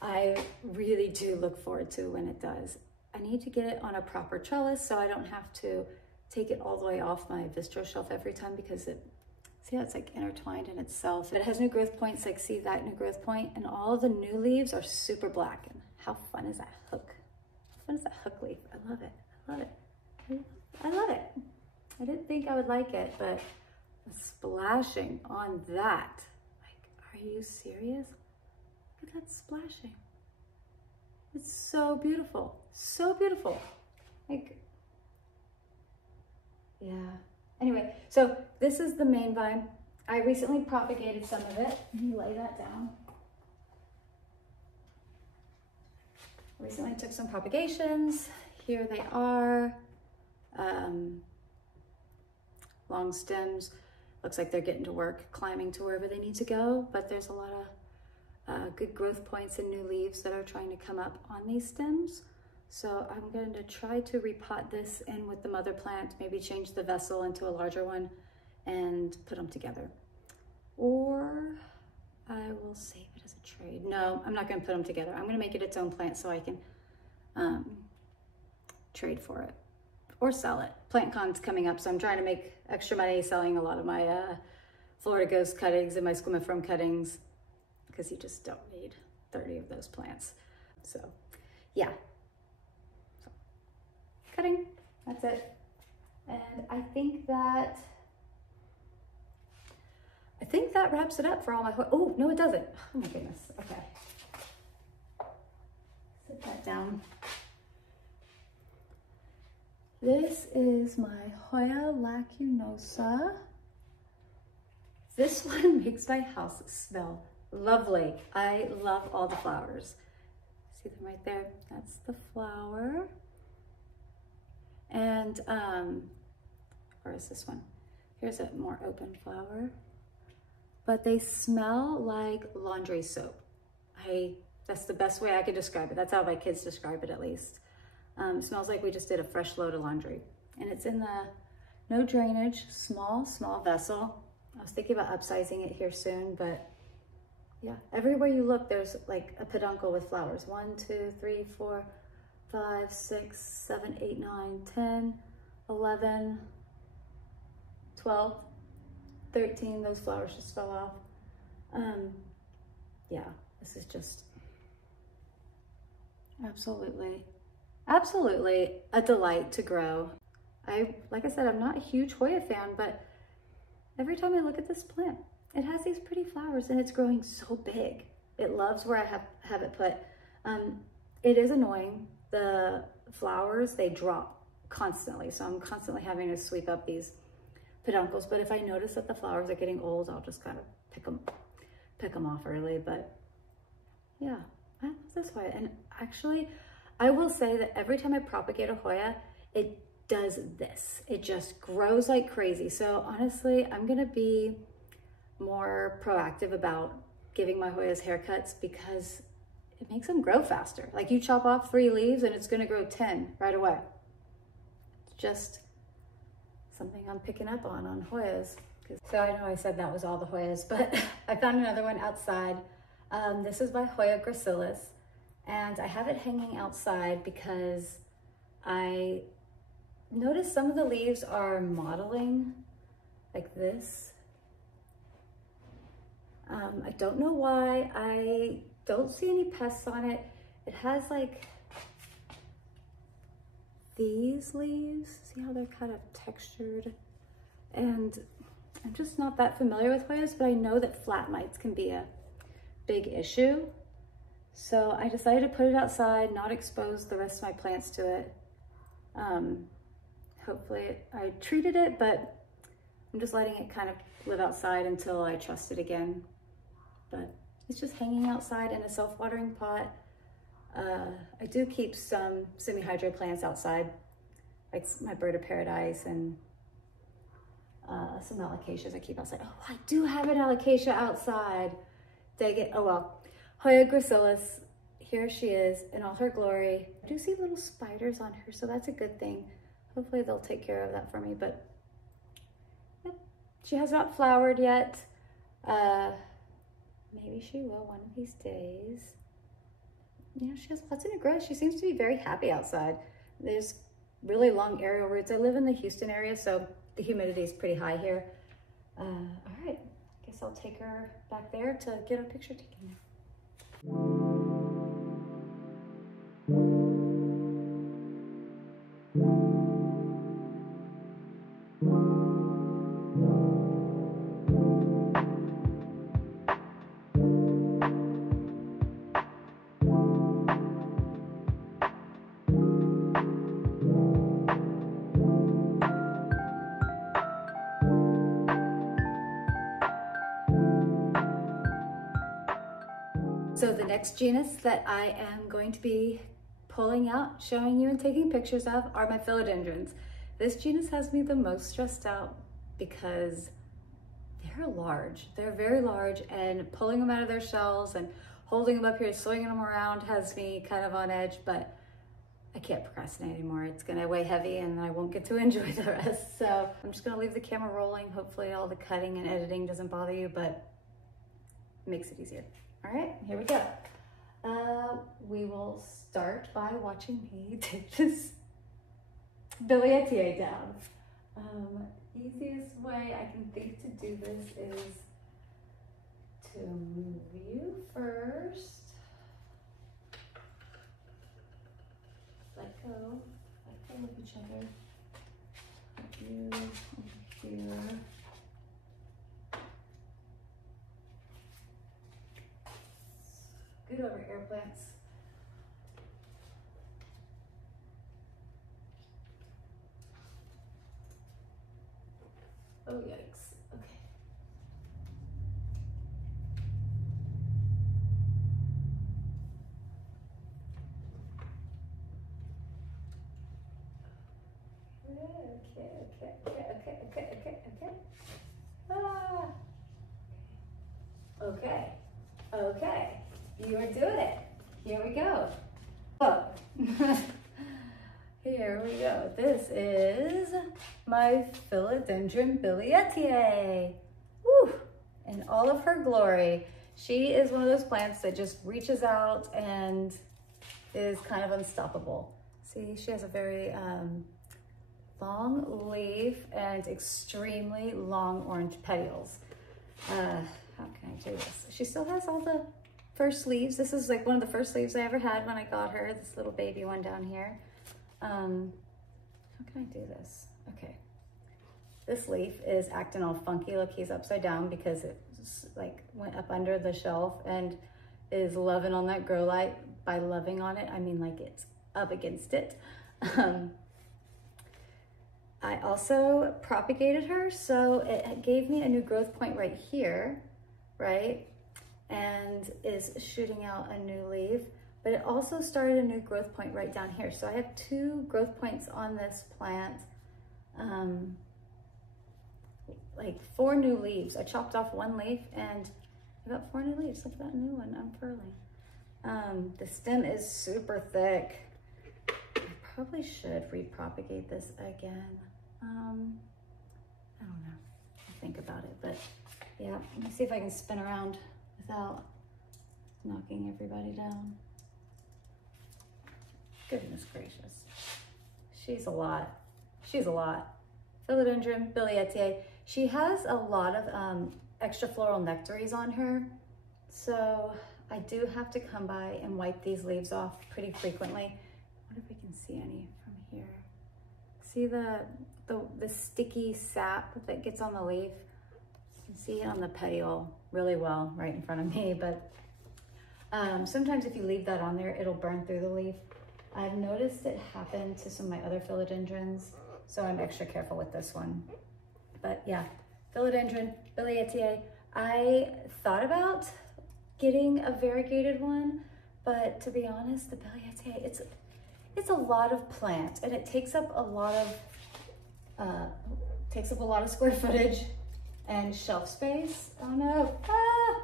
I really do look forward to when it does. I need to get it on a proper trellis so I don't have to take it all the way off my Vistro shelf every time, because see how it's like intertwined in itself. It has new growth points, like see that new growth point, and all the new leaves are super black. And how fun is that hook? How fun is that hook leaf? I love it, I love it. I love it. I didn't think I would like it, but the splashing on that, like, are you serious? Look at that splashing. It's so beautiful, so beautiful. Like, yeah. Anyway, so this is the main vine. I recently propagated some of it. Let me lay that down. Recently took some propagations. Here they are. Long stems. Looks like they're getting to work, climbing to wherever they need to go, but there's a lot of good growth points and new leaves that are trying to come up on these stems. So I'm going to try to repot this in with the mother plant, maybe change the vessel into a larger one and put them together. Or I will save it as a trade. No, I'm not going to put them together. I'm going to make it its own plant so I can trade for it or sell it. PlantCon's coming up, so I'm trying to make extra money selling a lot of my Florida Ghost cuttings and my Squamifrum cuttings, because you just don't need 30 of those plants. So yeah, so, cutting, that's it. And I think that wraps it up for all my, oh, no, it doesn't. Oh my goodness, okay. Sit that down. This is my Hoya lacunosa. This one makes my house smell lovely. I love all the flowers. See them right there? That's the flower. And, or is this one? Here's a more open flower. But they smell like laundry soap. That's the best way I could describe it. That's how my kids describe it, at least. It smells like we just did a fresh load of laundry. And it's in the no drainage, small vessel. I was thinking about upsizing it here soon, but yeah, everywhere you look, there's like a peduncle with flowers. 1, 2, 3, 4, 5, 6, 7, 8, 9, 10, 11, 12, 13. Those flowers just fell off. Yeah, this is just absolutely a delight to grow. Like I said, I'm not a huge Hoya fan, but every time I look at this plant, it has these pretty flowers and it's growing so big. It loves where I have it put. It is annoying. The flowers, they drop constantly. So I'm constantly having to sweep up these peduncles. But if I notice that the flowers are getting old, I'll just kind of pick them off early. But yeah, I love this Hoya. And actually, I will say that every time I propagate a Hoya, it does this. It just grows like crazy. So honestly, I'm gonna be more proactive about giving my Hoyas haircuts because it makes them grow faster. Like you chop off 3 leaves and it's gonna grow 10 right away. It's just something I'm picking up on Hoyas. So I know I said that was all the Hoyas, but I found another one outside. This is by Hoya gracilis. And I have it hanging outside because I noticed some of the leaves are mottling like this. I don't know why. I don't see any pests on it. It has like these leaves. See how they're kind of textured? And I'm just not that familiar with Hoyas, but I know that flat mites can be a big issue. So I decided to put it outside, not expose the rest of my plants to it. Hopefully I treated it, but I'm just letting it kind of live outside until I trust it again. But it's just hanging outside in a self-watering pot. I do keep some semi-hydro plants outside, like my bird of paradise and some alocasias I keep outside. Oh, I do have an alocasia outside. Dang it, oh well. Hoya gracilis, here she is in all her glory. I do see little spiders on her, so that's a good thing. Hopefully they'll take care of that for me, but yep. She has not flowered yet. Maybe she will one of these days. You know, she has lots of new growth. She seems to be very happy outside. There's really long aerial roots. I live in the Houston area, so the humidity is pretty high here. All right, guess I'll take her back there to get a picture taken. So the next genus that I am going to be pulling out, showing you and taking pictures of are my philodendrons. This genus has me the most stressed out because they're large. They're very large, and pulling them out of their shells and holding them up here, swinging them around has me kind of on edge, but I can't procrastinate anymore. It's gonna weigh heavy and I won't get to enjoy the rest. So I'm just gonna leave the camera rolling. Hopefully all the cutting and editing doesn't bother you, but it makes it easier. All right, here we go. We will start by watching me take this Billietier down. Easiest way I can think to do this is to move you first. Let go of each other. Put you over here. Good over air plants. Oh, yikes. Okay. Okay. Ah. Okay. You are doing it. Here we go. Oh. Here we go. This is my philodendron Billietier. Woo! In all of her glory. She is one of those plants that just reaches out and is kind of unstoppable. See, she has a very long leaf and extremely long orange petioles. How can I do this? She still has all the first leaves. This is like one of the first leaves I ever had when I got her, this little baby one down here. How can I do this? Okay. This leaf is acting all funky. Look, he's upside down because it like went up under the shelf and is loving on that grow light. By loving on it, I mean like it's up against it. I also propagated her, so it gave me a new growth point right here, right? And is shooting out a new leaf, but it also started a new growth point right down here. So I have 2 growth points on this plant, like 4 new leaves. I chopped off 1 leaf and I got 4 new leaves. Look at that new one unfurling. The stem is super thick. I probably should repropagate this again. I don't know, I'll think about it, but yeah, let me see if I can spin around without knocking everybody down. Goodness gracious. She's a lot. Philodendron Billietier. She has a lot of extra floral nectaries on her. So I do have to come by and wipe these leaves off pretty frequently. I wonder if we can see any from here. See the sticky sap that gets on the leaf? You can see it on the petiole really well right in front of me, but sometimes if you leave that on there, it'll burn through the leaf. I've noticed it happen to some of my other philodendrons, so I'm extra careful with this one. But yeah, philodendron Billietier. I thought about getting a variegated one, but to be honest, the Billietier, it's a lot of plant and it takes up a lot of square footage and shelf space. Oh no, ah,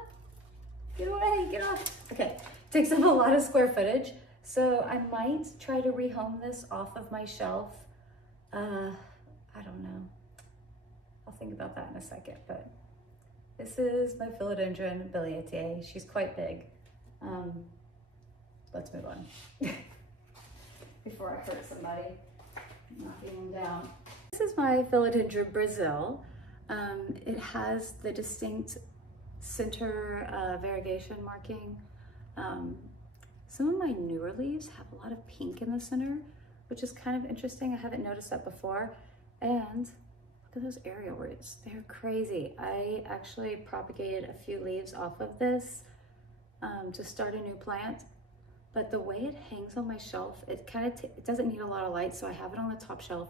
get away, get off. Okay, takes up a lot of square footage. So I might try to rehome this off of my shelf. I don't know. I'll think about that in a second, but this is my philodendron biliaceae. She's quite big. Let's move on before I hurt somebody, knocking them down. This is my philodendron Brazil. It has the distinct center variegation marking. Some of my newer leaves have a lot of pink in the center, which is kind of interesting. I haven't noticed that before. And look at those aerial roots. They're crazy. I actually propagated a few leaves off of this to start a new plant. But the way it hangs on my shelf, it doesn't need a lot of light, so I have it on the top shelf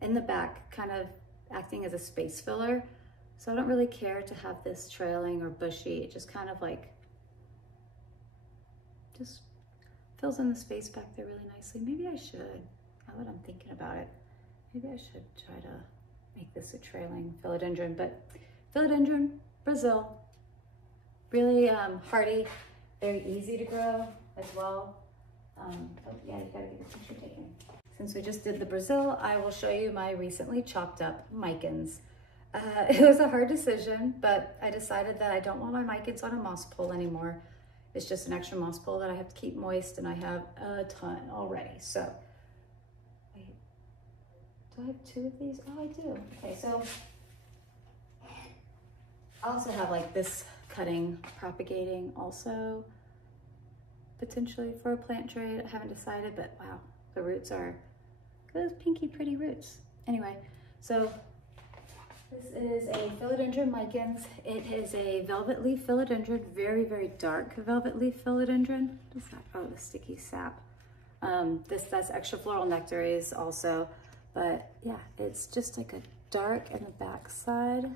in the back, kind of acting as a space filler. So I don't really care to have this trailing or bushy. It just kind of like, just fills in the space back there really nicely. Maybe I should, now that I'm thinking about it, maybe I should try to make this a trailing philodendron. But philodendron Brazil, really hardy, very easy to grow as well. Oh yeah, you gotta get a picture taken. Since we just did the Brazil, I will show you my recently chopped up micans. It was a hard decision, but I decided that I don't want my micans on a moss pole anymore. It's just an extra moss pole that I have to keep moist, and I have a ton already. So, wait, do I have 2 of these? Oh, I do. Okay, so I also have like this cutting propagating also, potentially for a plant trade. I haven't decided, but wow, the roots are those pinky pretty roots. Anyway, so this is a philodendron micans. It is a velvet leaf philodendron, very, very dark velvet leaf philodendron. What is that? Oh, the sticky sap. That's extra floral nectaries also, but yeah, it's just like a dark, and the back side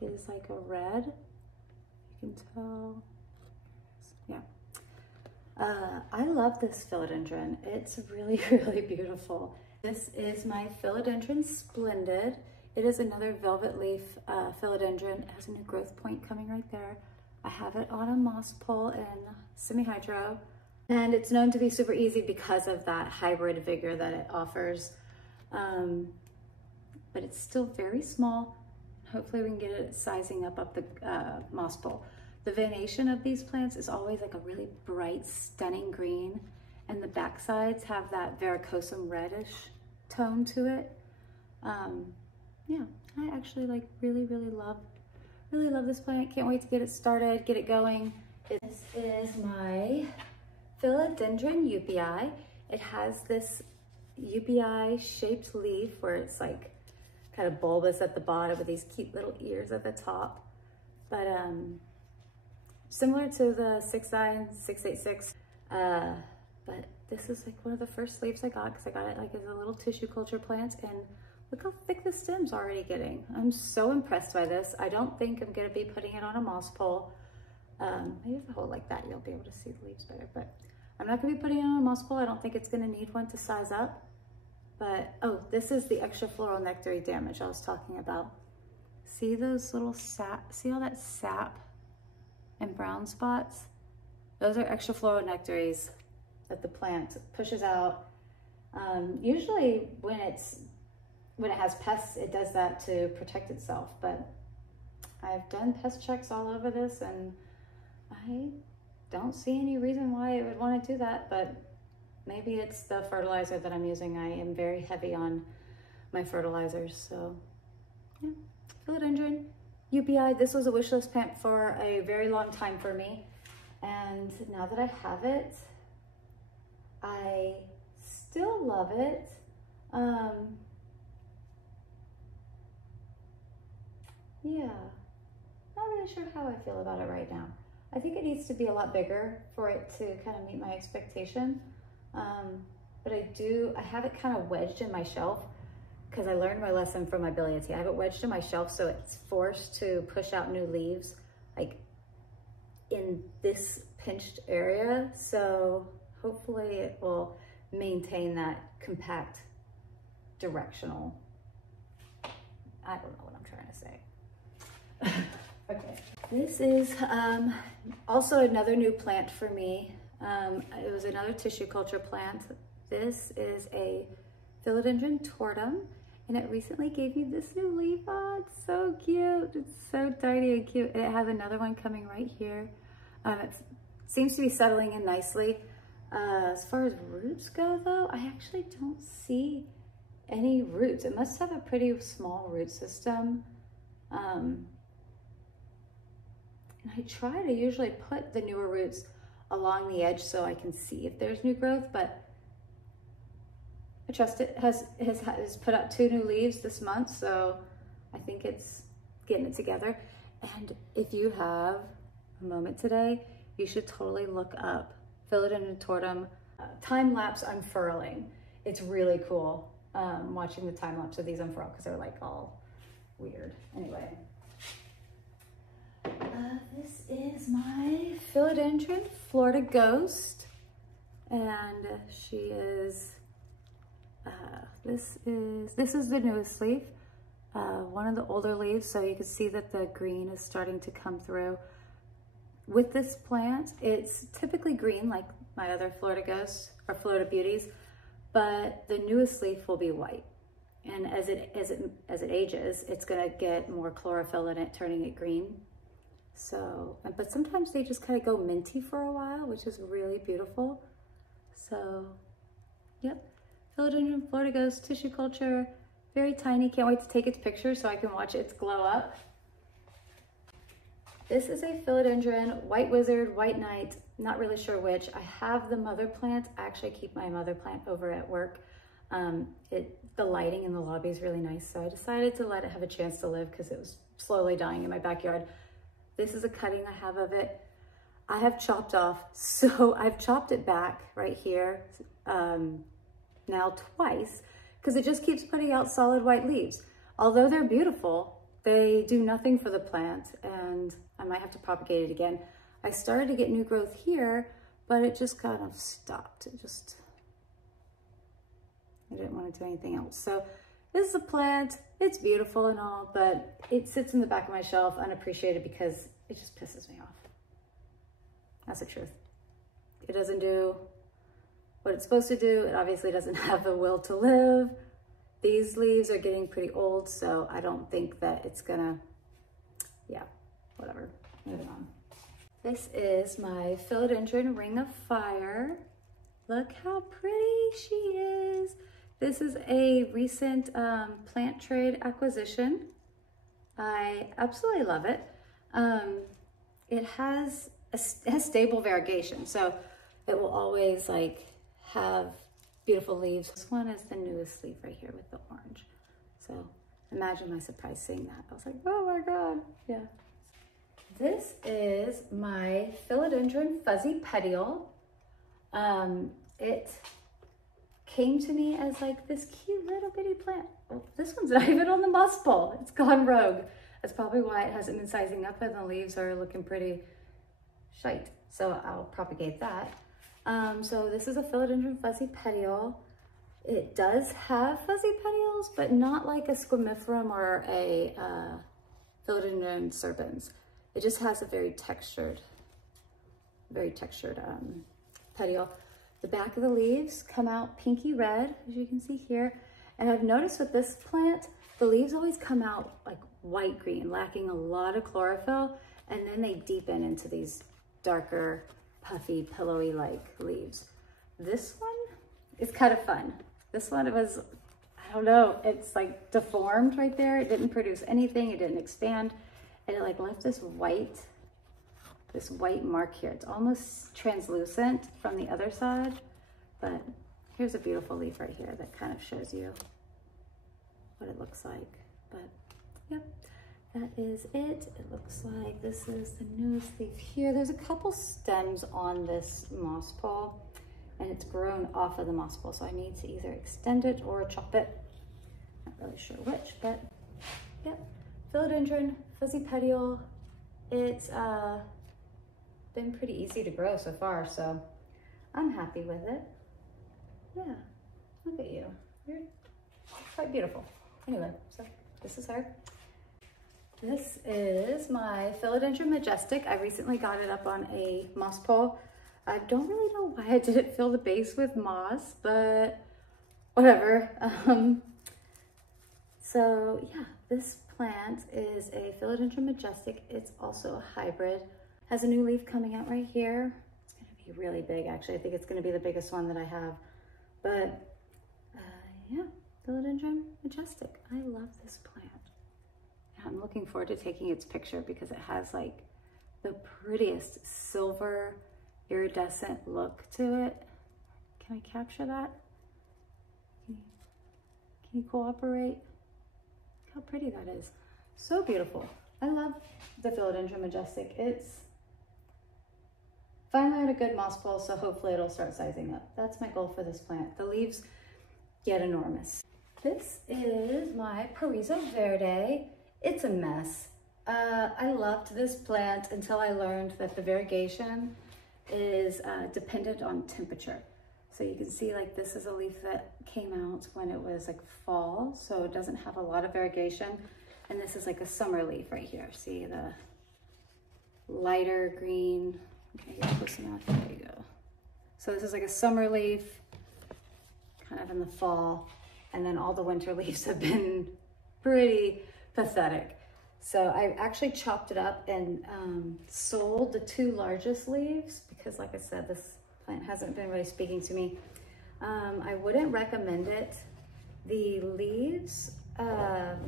is like a red. You can tell, yeah. I love this philodendron. It's really, really beautiful. This is my philodendron splendid. It is another velvet leaf philodendron. It has a new growth point coming right there. I have it on a moss pole in semi-hydro, and it's known to be super easy because of that hybrid vigor that it offers. But it's still very small. Hopefully we can get it sizing up the moss pole. The venation of these plants is always like a really bright, stunning green, and the back sides have that varicosum reddish tone to it. Yeah, I actually like really, really love this plant. Can't wait to get it started, get it going. This is my philodendron UPI. It has this UPI shaped leaf where it's like kind of bulbous at the bottom with these cute little ears at the top. But similar to the 6'9", 6'8", but this is like one of the first leaves I got because I got it like as a little tissue culture plant, and look how thick the stem's already getting. I'm so impressed by this. I don't think I'm gonna be putting it on a moss pole. Maybe if I hold like that, you'll be able to see the leaves better, but I'm not gonna be putting it on a moss pole. I don't think it's gonna need one to size up. But, oh, this is the extra floral nectary damage I was talking about. See those little sap, see all that sap and brown spots? Those are extra floral nectaries that the plant pushes out. Usually when it has pests, it does that to protect itself, but I've done pest checks all over this and I don't see any reason why it would want to do that, but maybe it's the fertilizer that I'm using. I am very heavy on my fertilizers, so yeah. Philodendron UPI, this was a wish list plant for a very long time for me, and now that I have it, I still love it. Yeah, not really sure how I feel about it right now. I think it needs to be a lot bigger for it to kind of meet my expectation. But I have it kind of wedged in my shelf because I learned my lesson from my biliaceae. I have it wedged in my shelf so it's forced to push out new leaves like in this pinched area. So hopefully it will maintain that compact directional, I don't know what I'm trying to say. Okay. This is also another new plant for me. It was another tissue culture plant. This is a philodendron tortum, and it recently gave me this new leaf. Oh, it's so cute. It's so tiny and cute. And it has another one coming right here. It seems to be settling in nicely. As far as roots go though, I actually don't see any roots. It must have a pretty small root system. And I try to usually put the newer roots along the edge so I can see if there's new growth, but I trust it. Has put out 2 new leaves this month, so I think it's getting it together. And if you have a moment today, you should totally look up philodendron tortum time-lapse unfurling. It's really cool watching the time-lapse of these unfurl because they're like all weird. Anyway. This is my philodendron Florida Ghost, and she is, this is the newest leaf, one of the older leaves, so you can see that the green is starting to come through. With this plant, it's typically green like my other Florida Ghosts or Florida Beauties, but the newest leaf will be white. And as it ages, it's gonna get more chlorophyll in it, turning it green. So, but sometimes they just kind of go minty for a while, which is really beautiful. So, yep, philodendron Florida Ghost tissue culture, very tiny. Can't wait to take its picture so I can watch its glow up. This is a philodendron white wizard, white knight, not really sure which. I have the mother plant. I actually keep my mother plant over at work. The lighting in the lobby is really nice, so I decided to let it have a chance to live because it was slowly dying in my backyard. This is a cutting I have of it. I have chopped off, so I've chopped it back right here now twice because it just keeps putting out solid white leaves. Although they're beautiful, they do nothing for the plant, and I might have to propagate it again. I started to get new growth here, but it just kind of stopped. I didn't want to do anything else. So this is a plant. It's beautiful and all, but it sits in the back of my shelf unappreciated because it just pisses me off. That's the truth. It doesn't do what it's supposed to do. It obviously doesn't have the will to live. These leaves are getting pretty old, so I don't think that it's gonna, yeah, whatever, moving on. This is my philodendron ring of fire. Look how pretty she is. This is a recent plant trade acquisition. I absolutely love it. It has stable variegation, so it will always like have beautiful leaves. This one is the newest leaf right here with the orange. So imagine my surprise seeing that. I was like, oh my God, yeah. This is my philodendron fuzzy petiole. It came to me as like this cute little bitty plant. Well, this one's not even on the moss pole. It's gone rogue. That's probably why it hasn't been sizing up, and the leaves are looking pretty shite. So I'll propagate that. So this is a philodendron fuzzy petiole. It does have fuzzy petioles, but not like a squamiferum or a philodendron serpens. It just has a very textured petiole. The back of the leaves come out pinky red, as you can see here. And I've noticed with this plant, the leaves always come out like white green, lacking a lot of chlorophyll, and then they deepen into these darker, puffy, pillowy like leaves. This one is kind of fun. This one, it was, I don't know, it's like deformed right there. It didn't produce anything, it didn't expand, and it like left this white mark here. It's almost translucent from the other side, but here's a beautiful leaf right here that kind of shows you what it looks like. But yep, that is it. It looks like this is the newest leaf here. There's a couple stems on this moss pole, and it's grown off of the moss pole, so I need to either extend it or chop it. Not really sure which, but yep. Philodendron fuzzy petiole. It's been pretty easy to grow so far, so I'm happy with it. Yeah, look at you. You're quite beautiful. Anyway, so this is her. This is my philodendron majestic. I recently got it up on a moss pole. I don't really know why I didn't fill the base with moss, but whatever. So yeah, this plant is a philodendron majestic. It's also a hybrid. Has a new leaf coming out right here. It's gonna be really big, actually. I think it's gonna be the biggest one that I have. But yeah, philodendron majestic. I love this plant. I'm looking forward to taking its picture because it has like the prettiest silver iridescent look to it. Can I capture that? Can you cooperate? Look how pretty that is. So beautiful. I love the philodendron majestic. It's finally on a good moss pole, so hopefully it'll start sizing up. That's my goal for this plant. The leaves get enormous. This is my Parizo Verde. It's a mess. I loved this plant until I learned that the variegation is dependent on temperature. So you can see like this is a leaf that came out when it was like fall, so it doesn't have a lot of variegation. And this is like a summer leaf right here. See the lighter green. Okay, get close enough. There you go. So this is like a summer leaf, kind of in the fall. And then all the winter leaves have been pretty pathetic. So I actually chopped it up and sold the 2 largest leaves because, like I said, this plant hasn't been really speaking to me. I wouldn't recommend it. The leaves, what are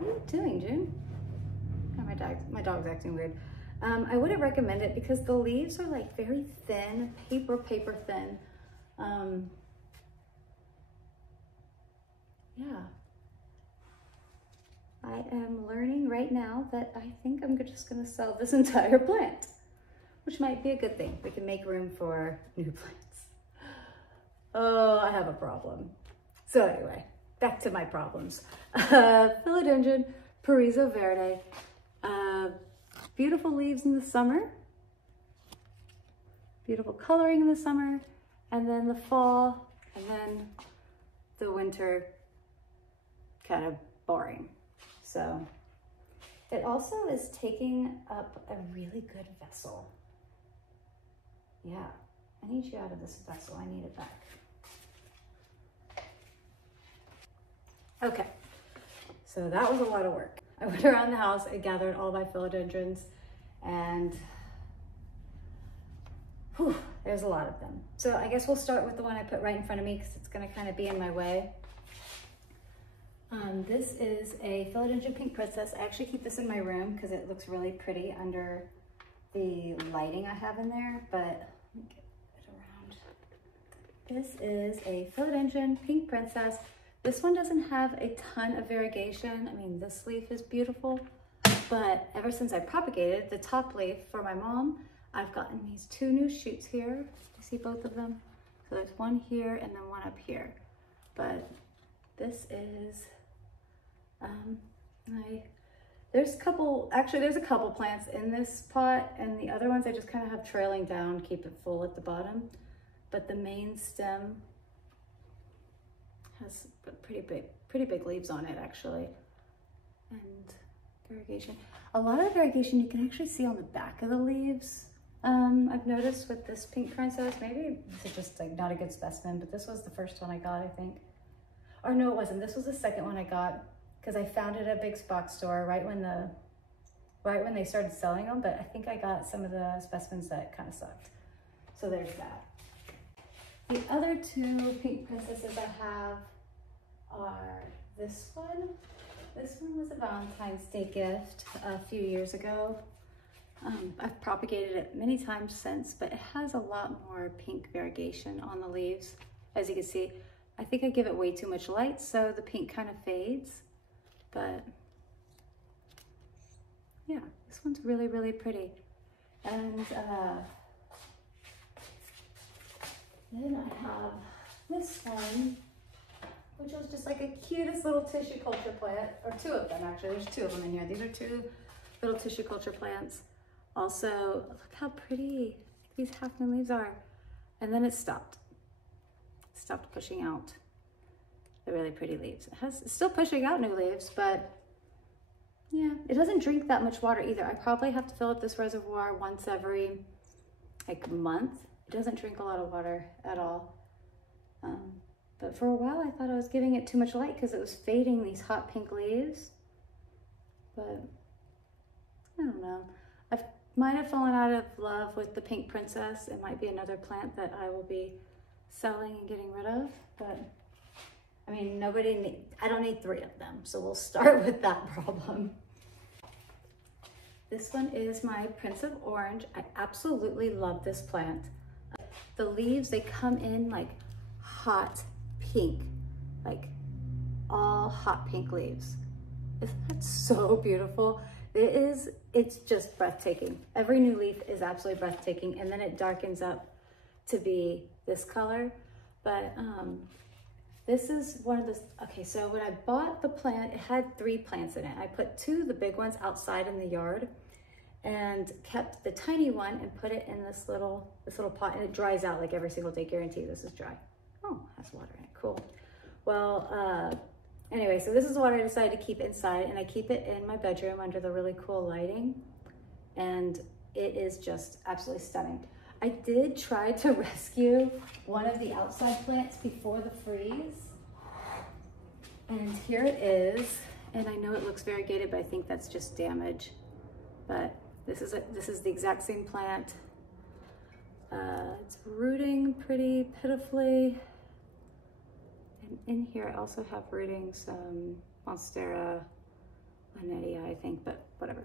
you doing, June? Oh, my dog's acting weird. I wouldn't recommend it because the leaves are like very thin, paper thin. Yeah. I am learning right now that I think I'm just gonna sell this entire plant, which might be a good thing. We can make room for new plants. Oh, I have a problem. So anyway, back to my problems. Philodendron Parizo Verde. Beautiful leaves in the summer. Beautiful coloring in the summer. And then the fall, and then the winter, kind of boring. So it also is taking up a really good vessel. Yeah, I need you out of this vessel. I need it back. Okay, so that was a lot of work. I went around the house and gathered all my philodendrons, and whew, there's a lot of them. So I guess we'll start with the one I put right in front of me because it's gonna kind of be in my way. This is a philodendron pink princess. I actually keep this in my room because it looks really pretty under the lighting I have in there, but let me get it around. This is a philodendron pink princess. This one doesn't have a ton of variegation. I mean, this leaf is beautiful, but ever since I propagated the top leaf for my mom, I've gotten these 2 new shoots here. You see both of them? So there's one here and then one up here. But this is, there's a couple plants in this pot, and the other ones I just kind of have trailing down, keep it full at the bottom. But the main stem has pretty big leaves on it actually. And variegation. A lot of variegation you can actually see on the back of the leaves. I've noticed with this pink princess, maybe this is just like not a good specimen, but this was the first one I got, I think. Or no, it wasn't. This was the second one I got because I found it at a big box store right when they started selling them, but I think I got some of the specimens that kind of sucked. So there's that. The other 2 pink princesses I have are this one. This one was a Valentine's Day gift a few years ago. I've propagated it many times since, but it has a lot more pink variegation on the leaves. As you can see, I think I give it way too much light, so the pink kind of fades. But yeah, this one's really, really pretty. And then I have this one, which was just like a cutest little tissue culture plant, or 2 of them actually. There's 2 of them in here. These are 2 little tissue culture plants. Also, look how pretty these half moon leaves are. And then it stopped. stopped pushing out the really pretty leaves. It's still pushing out new leaves, but yeah, it doesn't drink that much water either. I probably have to fill up this reservoir once every like month. It doesn't drink a lot of water at all. But for a while I thought I was giving it too much light because it was fading these hot pink leaves. But I don't know. I might have fallen out of love with the pink princess. It might be another plant that I will be selling and getting rid of. But I mean, I don't need 3 of them. So we'll start with that problem. This one is my Prince of Orange. I absolutely love this plant. The leaves, they come in like hot pink, like all hot pink leaves. Isn't that so beautiful? It's just breathtaking. Every new leaf is absolutely breathtaking, and then it darkens up to be this color. But this is one of the, okay, so when I bought the plant, it had 3 plants in it. I put 2, the big ones, outside in the yard, and kept the tiny one and put it in this little pot, and it dries out like every single day, guarantee this is dry. Oh, has water in it, cool. Well, anyway, so this is what I decided to keep inside, and I keep it in my bedroom under the really cool lighting, and it is just absolutely stunning. I did try to rescue one of the outside plants before the freeze, and here it is. And I know it looks variegated, but I think that's just damage. But this is the exact same plant. It's rooting pretty pitifully. And in here I also have rooting some Monstera Linetia, I think, but whatever.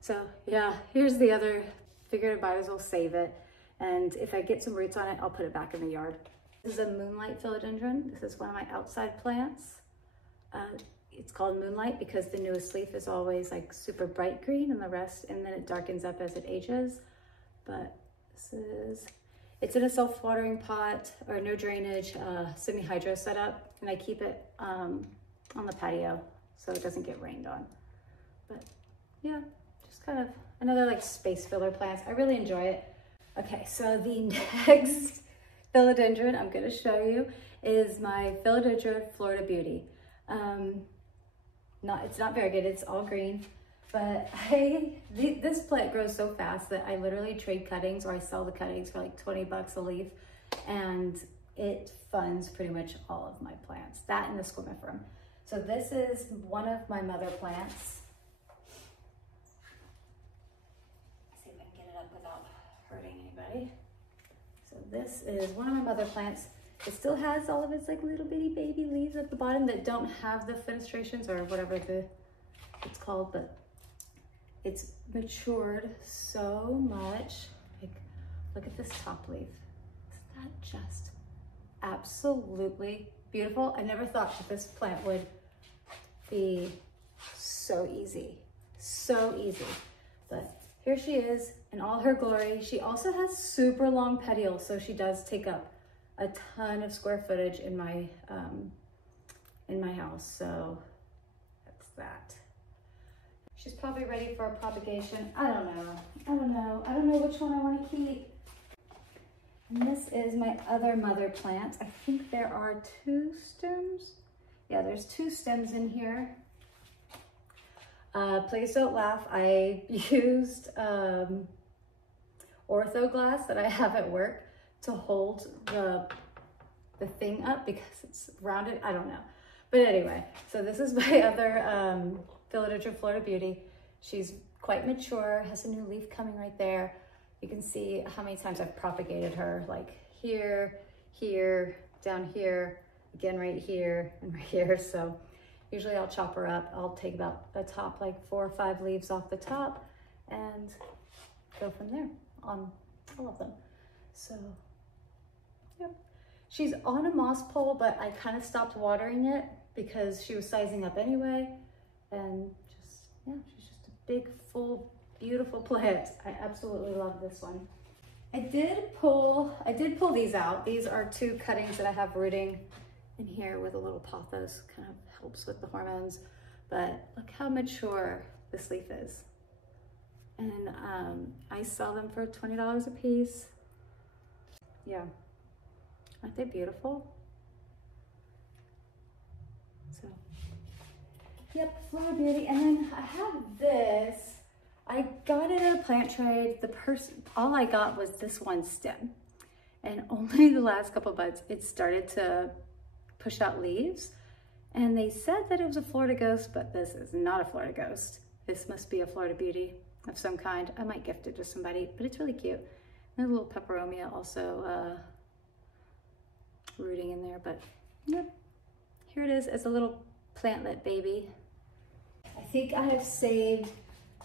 So yeah, here's the other. Figured I might as well save it. And if I get some roots on it, I'll put it back in the yard. This is a Moonlight philodendron. This is one of my outside plants. It's called Moonlight because the newest leaf is always like super bright green and then it darkens up as it ages. But it's in a self-watering pot or no drainage, semi-hydro setup, and I keep it on the patio so it doesn't get rained on. But yeah, just kind of another like space filler plants. I really enjoy it. Okay, so the next philodendron I'm going to show you is my Philodendron Florida Beauty. It's not variegated, it's all green, but this plant grows so fast that I literally trade cuttings, or I sell the cuttings for like 20 bucks a leaf, and it funds pretty much all of my plants, that and the squamiferum. So this is one of my mother plants. Let's see if I can get it up without hurting anybody. So this is one of my mother plants. It still has all of its like little bitty baby leaves at the bottom that don't have the fenestrations or whatever it's called, but it's matured so much. Like, look at this top leaf. Isn't that just absolutely beautiful? I never thought that this plant would be so easy, but here she is in all her glory. She also has super long petioles, so she does take up a ton of square footage in my house. So that's that. She's probably ready for a propagation. I don't know which one I want to keep. And this is my other mother plant. I think there are 2 stems. Yeah, there's 2 stems in here. Please don't laugh. I used ortho glass that I have at work to hold the thing up because it's rounded. I don't know. But anyway, so this is my other Philodendron Florida Beauty. She's quite mature, has a new leaf coming right there. You can see how many times I've propagated her, like here, here, down here, again right here, and right here. So usually I'll chop her up. I'll take about the top like 4 or 5 leaves off the top and go from there on all of them. So yep. She's on a moss pole, but I kind of stopped watering it because she was sizing up anyway. And just, yeah, she's just a big, full, beautiful plant. I absolutely love this one. I did pull these out. These are 2 cuttings that I have rooting in here with a little pothos, kind of helps with the hormones. But look how mature this leaf is. And I sell them for $20 a piece. Yeah, Aren't they beautiful? So, yep, Flora Beauty. And then I have this. I got it at a plant trade. All I got was this one stem. And only the last couple buds, it started to push out leaves. And they said that it was a Florida ghost, but this is not a Florida ghost. This must be a Florida Beauty of some kind. I might gift it to somebody, but it's really cute. There's a little peperomia also rooting in there, but yep. Here it is as a little plantlet baby. I think I have saved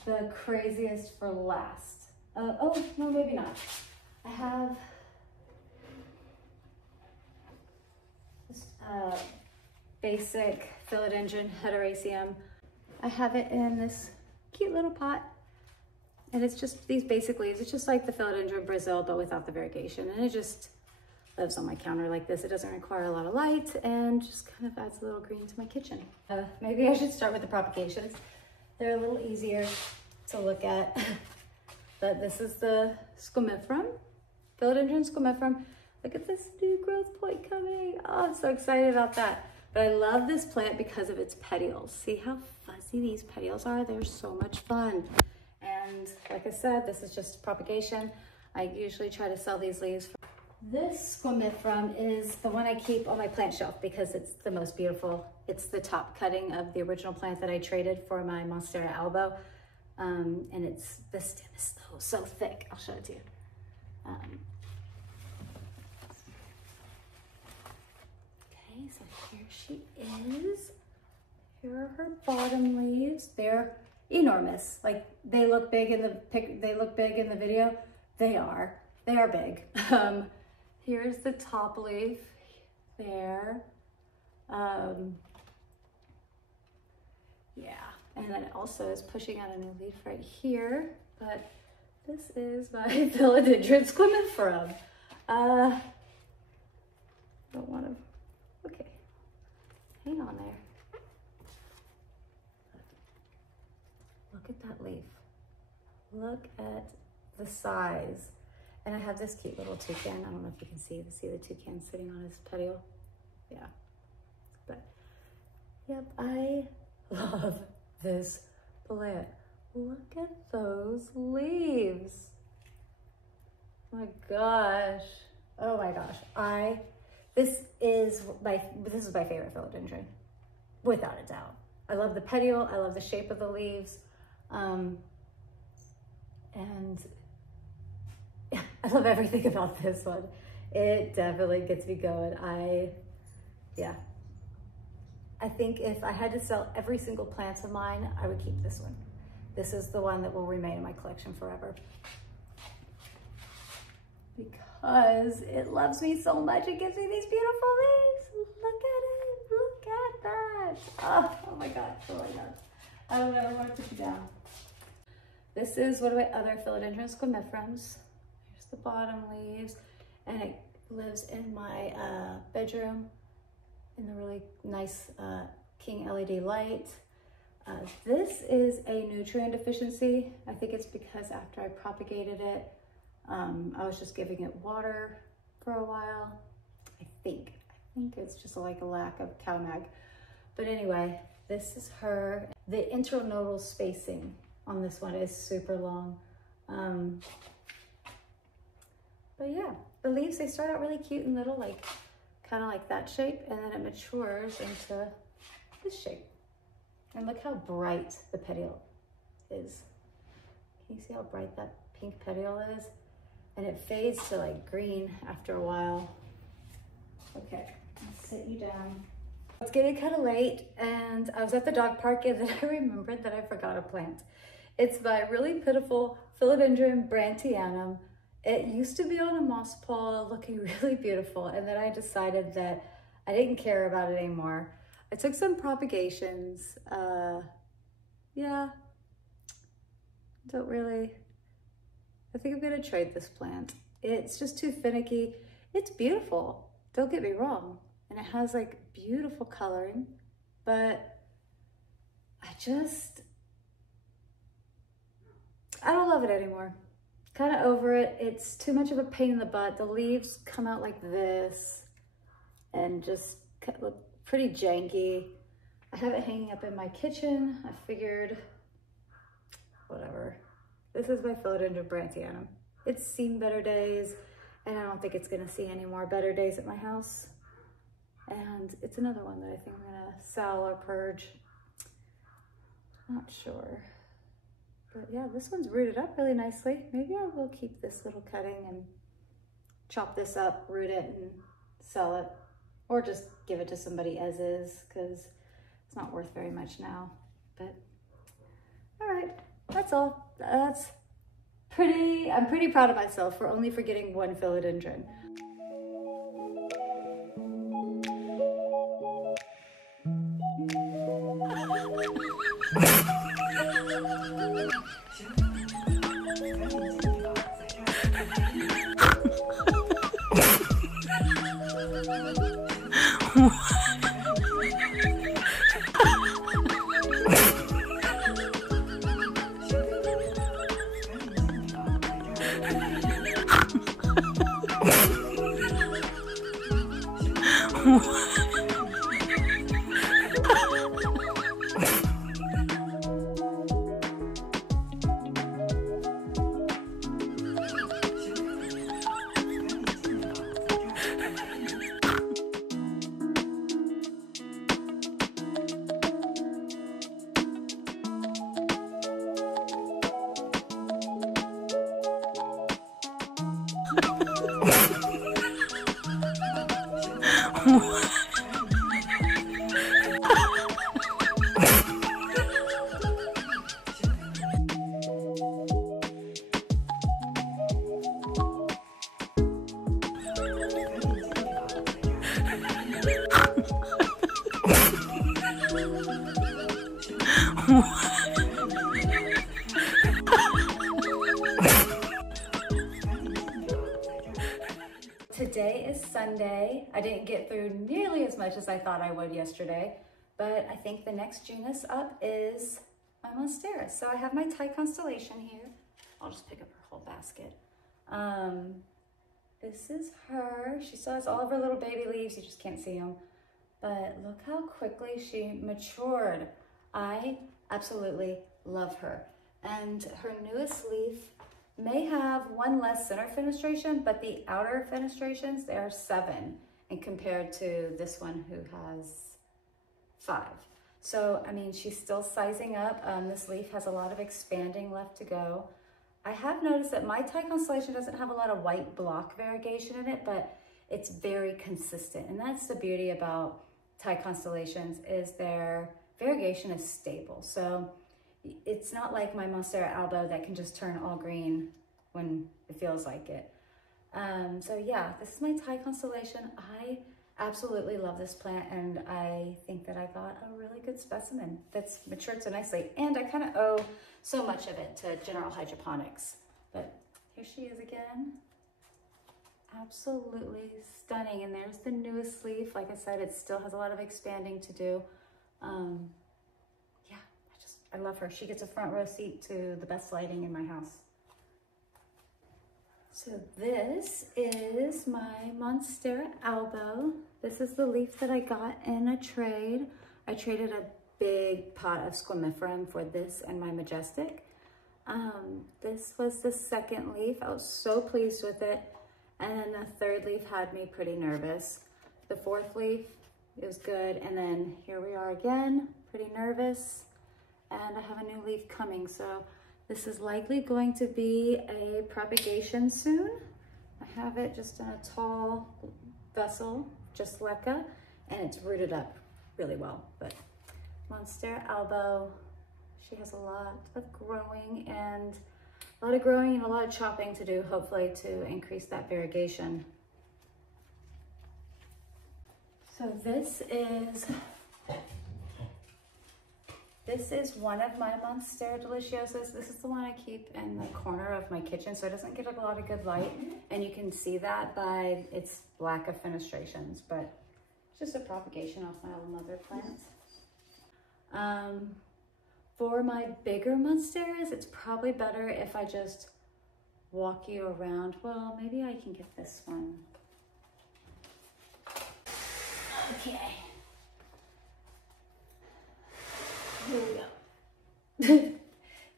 the craziest for last. Oh, no, maybe not. I have this basic philodendron heteroecium. I have it in this cute little pot. And it's just these basic leaves. It's just like the philodendron Brazil, but without the variegation. And it just lives on my counter like this. It doesn't require a lot of light and just kind of adds a little green to my kitchen. Maybe I should start with the propagations. They're a little easier to look at. But this is the scomifrum, philodendron scomifrum. Look at this new growth point coming. Oh, I'm so excited about that. But I love this plant because of its petioles. See how fuzzy these petioles are? They're so much fun. And like I said, this is just propagation. I usually try to sell these leaves. This scomifrum is the one I keep on my plant shelf because it's the most beautiful. It's the top cutting of the original plant that I traded for my Monstera albo. And the stem is so thick. I'll show it to you. Okay, so here she is. Here are her bottom leaves. They're enormous. Like they look big in the video. They are big. Here's the top leaf there. Yeah, and then it also is pushing out a new leaf right here. But this is my philodendron scomifrum. Don't want to. Okay, hang on there. Look at that leaf. Look at the size. And I have this cute little toucan. I don't know if you can see the toucan sitting on his petiole. Yeah. But, yep, I love this plant. Look at those leaves. Oh my gosh. Oh my gosh. This is my favorite philodendron, without a doubt. I love the petiole. I love the shape of the leaves. And I love everything about this one. It definitely gets me going. I think if I had to sell every single plant of mine, I would keep this one. This is the one that will remain in my collection forever. Because it loves me so much. It gives me these beautiful leaves. Look at it. Look at that. Oh my God. Oh my God. I don't ever want to put you down. This is one of my other philodendron scomifrums. Here's the bottom leaves. And it lives in my bedroom in the really nice King LED light. This is a nutrient deficiency. I think it's because after I propagated it, I was just giving it water for a while. I think it's just like a lack of cow mag. But anyway, this is her. The internodal spacing on this one is super long. But yeah, the leaves, they start out really cute and little, like kind of like that shape, and then it matures into this shape. And look how bright the petiole is. Can you see how bright that pink petiole is? And it fades to like green after a while. Okay, I'll sit you down. It's getting kind of late, and I was at the dog park and then I remembered that I forgot a plant. It's my really pitiful philodendron brantianum. It used to be on a moss pole looking really beautiful, and then I decided that I didn't care about it anymore. I took some propagations. Yeah, don't really. I think I'm gonna trade this plant. It's just too finicky. It's beautiful, don't get me wrong. And it has like beautiful coloring, but I don't love it anymore. Kind of over it. It's too much of a pain in the butt. The leaves come out like this, and just look pretty janky. I have it hanging up in my kitchen. I figured, whatever. This is my philodendron brantianum. It's seen better days, and I don't think it's gonna see any more better days at my house. And it's another one that I think I'm gonna sell or purge. Not sure. But yeah, this one's rooted up really nicely. Maybe I will keep this little cutting and chop this up, root it, and sell it. Or just give it to somebody as is, because it's not worth very much now. But all right, that's all. I'm pretty proud of myself for only forgetting one philodendron. Today is Sunday. I didn't get through nearly as much as I thought I would yesterday, but I think the next genus up is my monstera. So I have my Thai constellation here. I'll just pick up her whole basket. This is her. She still has all of her little baby leaves. You just can't see them. But look how quickly she matured. I absolutely love her. And her newest leaf may have one less center fenestration, but the outer fenestrations, there are 7, and compared to this one who has 5. So, I mean, she's still sizing up. This leaf has a lot of expanding left to go. I have noticed that my Thai constellation doesn't have a lot of white block variegation in it, but it's very consistent. And that's the beauty about Thai constellations, is their variegation is stable. So it's not like my Monstera albo that can just turn all green when it feels like it. So yeah, this is my Thai constellation. I absolutely love this plant, and I think that I got a really good specimen that's matured so nicely. And I kind of owe so much of it to General Hydroponics. But here she is again. Absolutely stunning. And there's the newest leaf. Like I said, it still has a lot of expanding to do. Yeah, I love her. She gets a front row seat to the best lighting in my house. So this is my Monstera albo. This is the leaf that I got in a trade. I traded a big pot of squamiferum for this and my majestic. This was the second leaf. I was so pleased with it. And the third leaf had me pretty nervous. The fourth leaf, it was good. And then here we are again, pretty nervous. And I have a new leaf coming. So this is likely going to be a propagation soon. I have it just in a tall vessel, just leca, and it's rooted up really well. But Monstera albo, she has a lot of growing and a lot of chopping to do, hopefully, to increase that variegation. So this is one of my Monstera deliciosas. This is the one I keep in the corner of my kitchen, so it doesn't get a lot of good light. And you can see that by its lack of fenestrations, but it's just a propagation off my old mother plant. For my bigger Monsteras, it's probably better if I just walk you around. Well, maybe I can get this one. Okay. Here we go.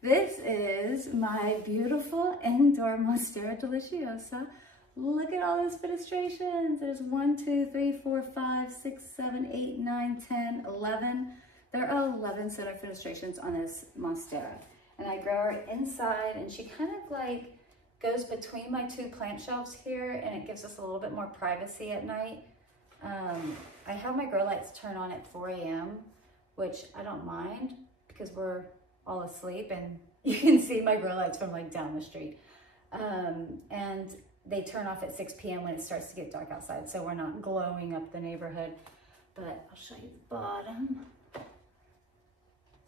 This is my beautiful indoor Monstera deliciosa. Look at all those fenestrations. There's 1, 2, 3, 4, 5, 6, 7, 8, 9, 10, 11. There are 11 center fenestrations on this Monstera. And I grow her inside, and she kind of like goes between my two plant shelves here, and it gives us a little bit more privacy at night. I have my grow lights turn on at 4 a.m., which I don't mind because we're all asleep and you can see my grow lights from like down the street. And they turn off at 6 p.m. when it starts to get dark outside, so we're not glowing up the neighborhood. But I'll show you the bottom.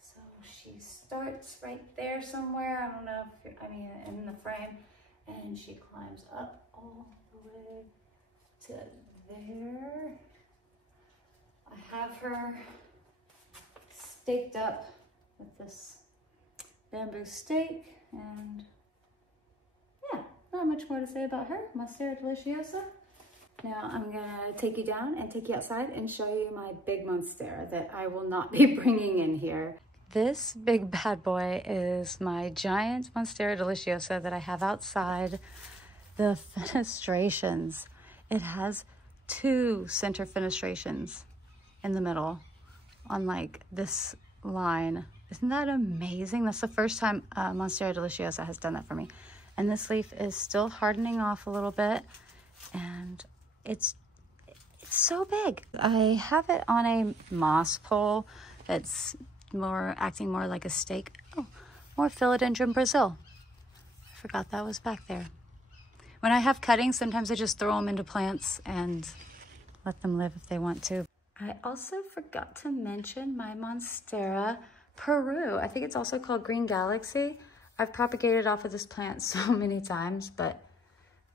So she starts right there somewhere. I don't know if you're, in the frame, and she climbs up all the way to there. I have her staked up with this bamboo stake, and yeah, not much more to say about her, Monstera deliciosa. Now I'm gonna take you down and take you outside and show you my big Monstera that I will not be bringing in here. This big bad boy is my giant Monstera deliciosa that I have outside. The fenestrations, it has 2 center fenestrations in the middle on like this line. Isn't that amazing? That's the first time Monstera deliciosa has done that for me. And this leaf is still hardening off a little bit, and it's so big. I have it on a moss pole that's acting more like a stake. Oh, more philodendron Brazil. I forgot that was back there. When I have cuttings, sometimes I just throw them into plants and let them live if they want to. I also forgot to mention my Monstera Peru. I think it's also called Green Galaxy. I've propagated off of this plant so many times, but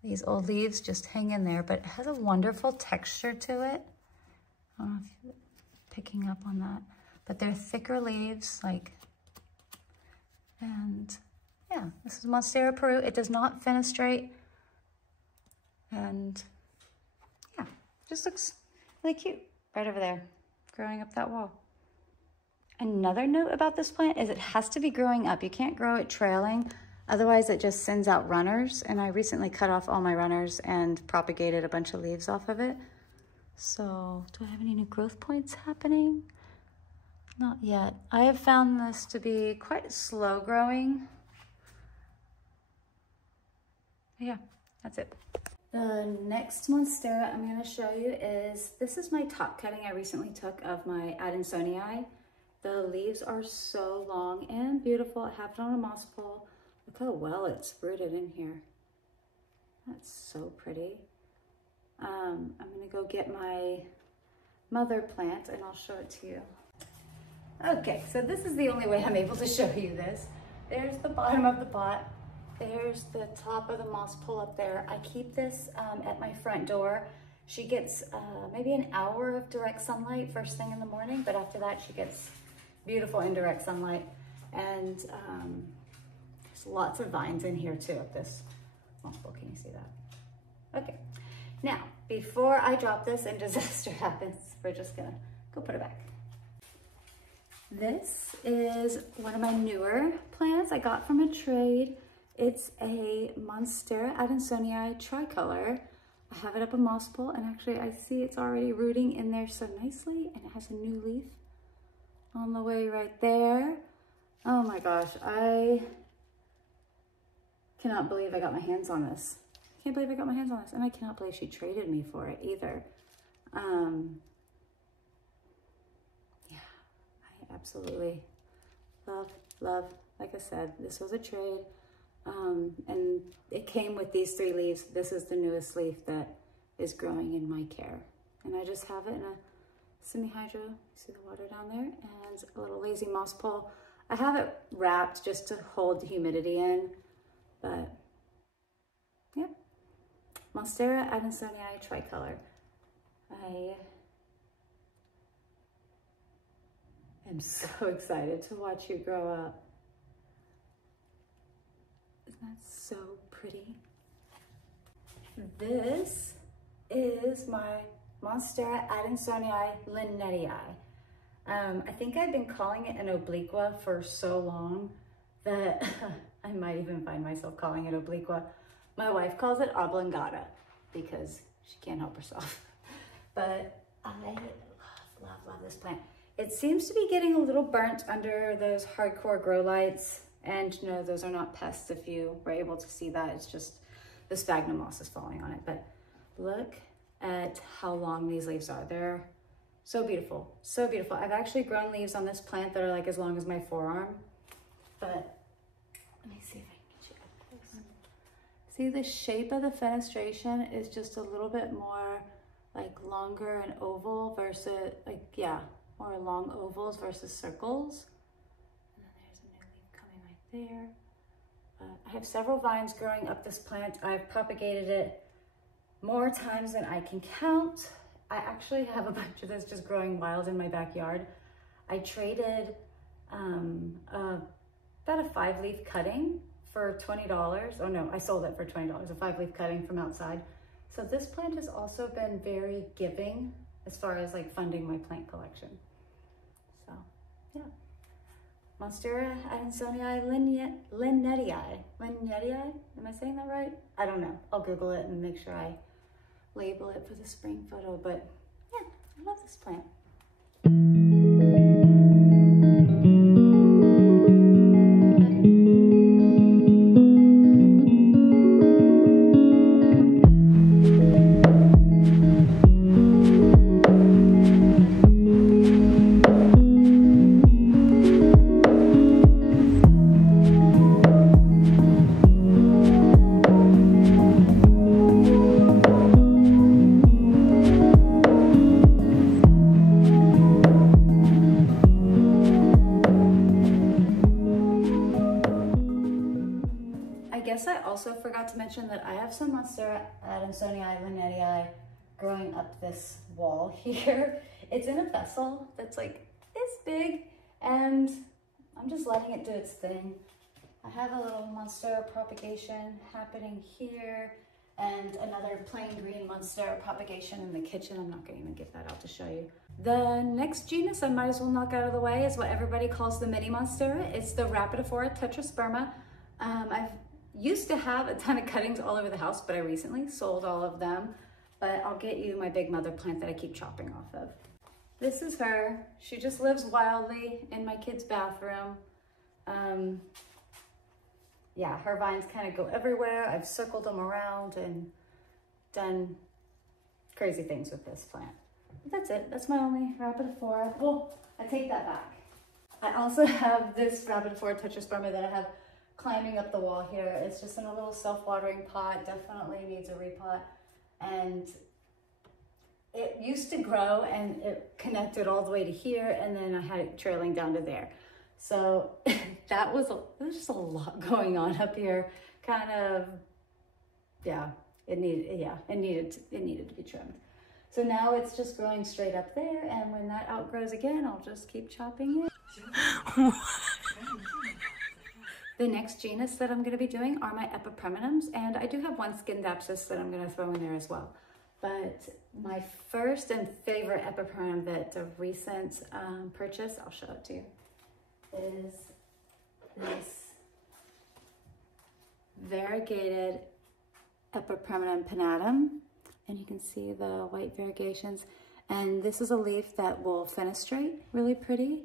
these old leaves just hang in there, but it has a wonderful texture to it. I don't know if you're picking up on that, but they're thicker leaves, and yeah, this is Monstera Peru. It does not fenestrate, and yeah, just looks really cute right over there, growing up that wall. Another note about this plant is it has to be growing up. You can't grow it trailing, otherwise it just sends out runners, and I recently cut off all my runners and propagated a bunch of leaves off of it. So, do I have any new growth points happening? Not yet. I have found this to be quite slow growing. Yeah, that's it. The next Monstera I'm going to show you is, this is my top cutting I recently took of my Adansonii. The leaves are so long and beautiful. I have it on a moss pole. Look how well it's rooted in here. That's so pretty. I'm gonna go get my mother plant and I'll show it to you. Okay, so this is the only way I'm able to show you this. There's the bottom of the pot. There's the top of the moss pole up there. I keep this at my front door. She gets maybe an hour of direct sunlight first thing in the morning, but after that she gets beautiful indirect sunlight. And there's lots of vines in here too of this moss pole. Can you see that? Okay, now before I drop this and disaster happens, we're just gonna go put it back. This is one of my newer plants I got from a trade. It's a Monstera Adansonii tricolor. I have it up a moss pole, and actually I see it's already rooting in there so nicely, and it has a new leaf on the way right there. Oh my gosh, I cannot believe I got my hands on this. I can't believe I got my hands on this, and I cannot believe she traded me for it either. Yeah, I absolutely love, like I said, this was a trade. And it came with these 3 leaves. This is the newest leaf that is growing in my care. And I just have it in a semi-hydro, see the water down there, and a little lazy moss pole. I have it wrapped just to hold the humidity in, but yeah. Monstera Adansonii tricolor. I am so excited to watch you grow up. Isn't that so pretty? This is my Monstera Adansonii linnetii. I think I've been calling it an obliqua for so long that I might even find myself calling it obliqua. My wife calls it oblongata because she can't help herself. But I love this plant. It seems to be getting a little burnt under those hardcore grow lights. And no, those are not pests if you were able to see that. It's just the sphagnum moss is falling on it. But look at how long these leaves are. They're so beautiful, so beautiful. I've actually grown leaves on this plant that are like as long as my forearm. But let me see if I can get you up close. See, the shape of the fenestration is just a little bit more like longer and oval versus like, yeah, more long ovals versus circles. And then there's a new leaf coming right there. I have several vines growing up this plant. I've propagated it more times than I can count. I actually have a bunch of this just growing wild in my backyard. I traded about a 5-leaf cutting for $20. Oh no, I sold it for $20, a 5-leaf cutting from outside. So this plant has also been very giving as far as like funding my plant collection. So yeah. Monstera Adansonii linnetii. Am I saying that right? I don't know. I'll Google it and make sure I label it for the spring photo, but yeah, I love this plant. I also forgot to mention that I have some Monstera Adansonii linnetii growing up this wall here. It's in a vessel that's like this big, and I'm just letting it do its thing. I have a little Monstera propagation happening here, and another plain green Monstera propagation in the kitchen. I'm not going to even get that out to show you. The next genus I might as well knock out of the way is what everybody calls the mini Monstera. It's the Rhapidophora tetrasperma. I've used to have a ton of cuttings all over the house, but I recently sold all of them. But I'll get you my big mother plant that I keep chopping off of. This is her. She just lives wildly in my kid's bathroom. Yeah, her vines kind of go everywhere. I've circled them around and done crazy things with this plant. But that's it. That's my only Rhapidophora. Well, I take that back. I also have this Rhapidophora tetrasperma that I have climbing up the wall here. It's just in a little self-watering pot, definitely needs a repot. And it used to grow and it connected all the way to here, and then I had it trailing down to there. So there was just a lot going on up here. Kind of, yeah, it needed to be trimmed. So now it's just growing straight up there, and when that outgrows again, I'll just keep chopping it. The next genus that I'm going to be doing are my epipremnums, and I do have one scindapsus that I'm going to throw in there as well. But my first and favorite epipremnum that a recent purchase, I'll show it to you, is this variegated epipremnum pinnatum. And you can see the white variegations. And this is a leaf that will fenestrate really pretty.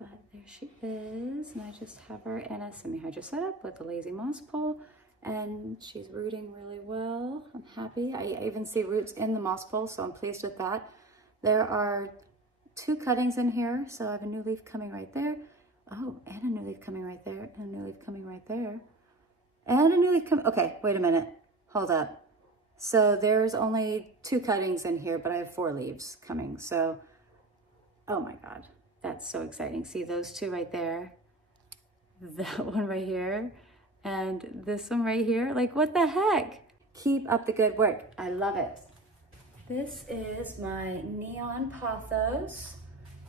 But there she is, and I just have her in a semi-hydro setup with a lazy moss pole, and she's rooting really well. I'm happy. I even see roots in the moss pole, so I'm pleased with that. There are 2 cuttings in here, so I have a new leaf coming right there. Oh, and a new leaf coming right there, and a new leaf coming right there. And a new leaf coming, okay, wait a minute, hold up. So there's only 2 cuttings in here, but I have 4 leaves coming, so, oh my God. That's so exciting. See those 2 right there, that one right here, and this one right here. Like, what the heck? Keep up the good work. I love it. This is my neon pothos.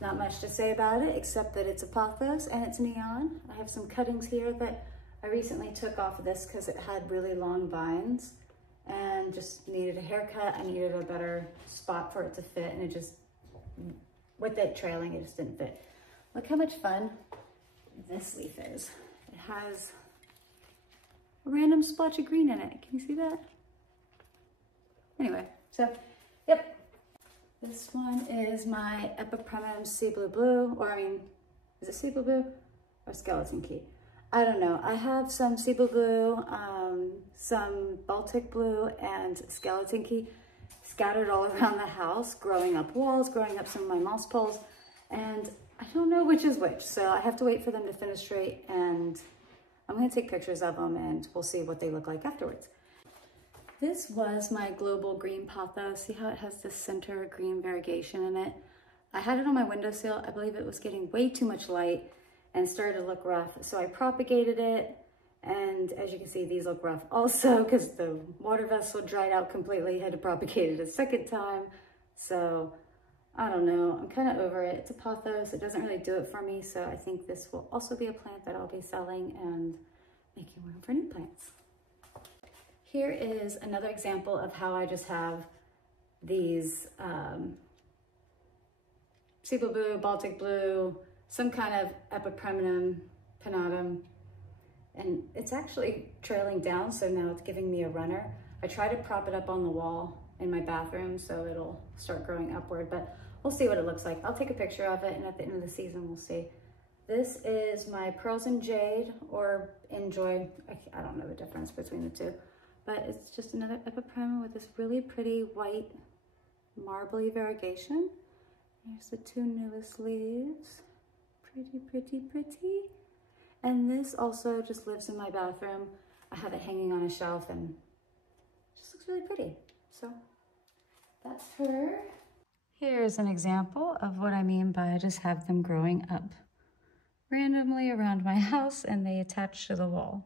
Not much to say about it, except that it's a pothos and it's neon. I have some cuttings here that I recently took off of this because it had really long vines. and just needed a haircut. I needed a better spot for it to fit, and it just, with it trailing, it just didn't fit. Look how much fun this leaf is. It has a random splotch of green in it. Can you see that? Anyway, so, yep. This one is my epipremnums sea blue, or I mean, is it sea blue or skeleton key? I don't know. I have some sea blue, some Baltic blue, and skeleton key scattered all around the house, growing up walls, growing up some of my moss poles, and I don't know which is which, so I have to wait for them to finish straight, and I'm going to take pictures of them, and we'll see what they look like afterwards. This was my global green pothos. See how it has this center green variegation in it? I had it on my windowsill. I believe it was getting way too much light and started to look rough, so I propagated it, and as you can see, these look rough also because the water vessel dried out completely. Had to propagate it a second time, so I don't know. I'm kind of over it. It's a pothos. It doesn't really do it for me, so I think this will also be a plant that I'll be selling and making room for new plants. Here is another example of how I just have these sea blue, Baltic blue, some kind of epipremnum pinnatum, and it's actually trailing down, so now it's giving me a runner. I try to prop it up on the wall in my bathroom so it'll start growing upward, but we'll see what it looks like. I'll take a picture of it, and at the end of the season, we'll see. This is my pearls and jade, or enjoy. I don't know the difference between the two, but it's just another epipremnum with this really pretty white marbly variegation. Here's the two newest leaves. Pretty, pretty, pretty. And this also just lives in my bathroom. I have it hanging on a shelf and it just looks really pretty. So that's her. Here's an example of what I mean by I just have them growing up randomly around my house and they attach to the wall.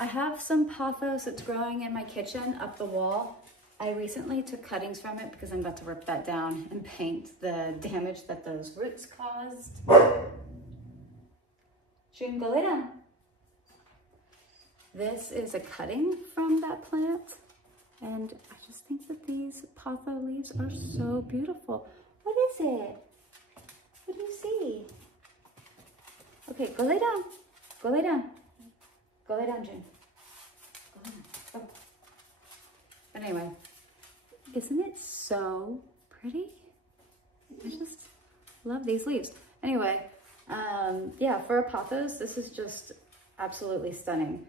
I have some pothos that's growing in my kitchen up the wall. I recently took cuttings from it because I'm about to rip that down and paint the damage that those roots caused. June, go lay down. This is a cutting from that plant, and I just think that these potho leaves are so beautiful. What is it? What do you see? Okay, go lay down. Go lay down. Go lay down, June. Go lay down. Go. But anyway, isn't it so pretty? I just love these leaves. Anyway, yeah, for a pothos, this is just absolutely stunning.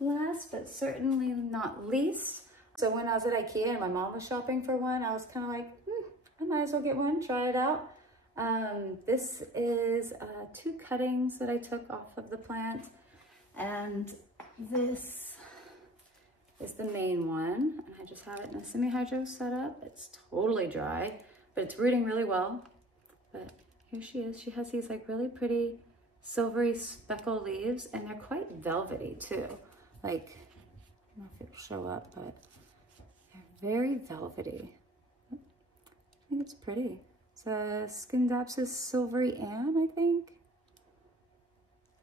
Last but certainly not least, so when I was at IKEA and my mom was shopping for one, I was kind of like, I might as well get one, try it out. This is 2 cuttings that I took off of the plant, and this is the main one, and I just have it in a semi-hydro setup. It's totally dry, but it's rooting really well. But here she is. She has these like really pretty silvery speckle leaves, and they're quite velvety too. Like, I don't know if it'll show up, but they're very velvety. I think it's pretty. It's a scindapsus silvery Ann, I think.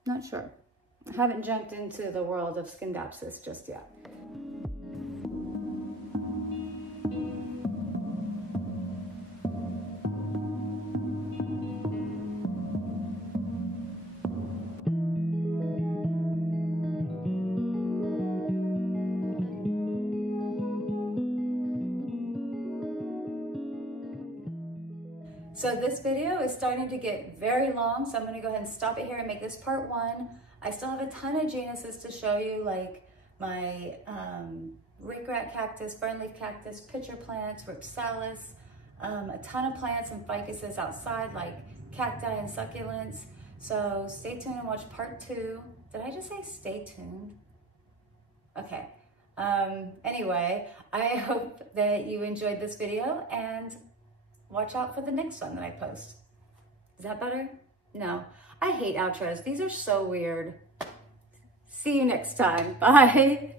Not sure. I haven't jumped into the world of scindapsus just yet. So this video is starting to get very long, so I'm going to go ahead and stop it here and make this part 1. I still have a ton of genuses to show you, like my rickrack cactus, fernleaf cactus, pitcher plants, rhipsalis, a ton of plants and ficuses outside, like cacti and succulents. So stay tuned and watch part 2. Did I just say stay tuned? Okay. Anyway, I hope that you enjoyed this video, and watch out for the next one that I post. Is that better? No. I hate outros. These are so weird. See you next time. Bye.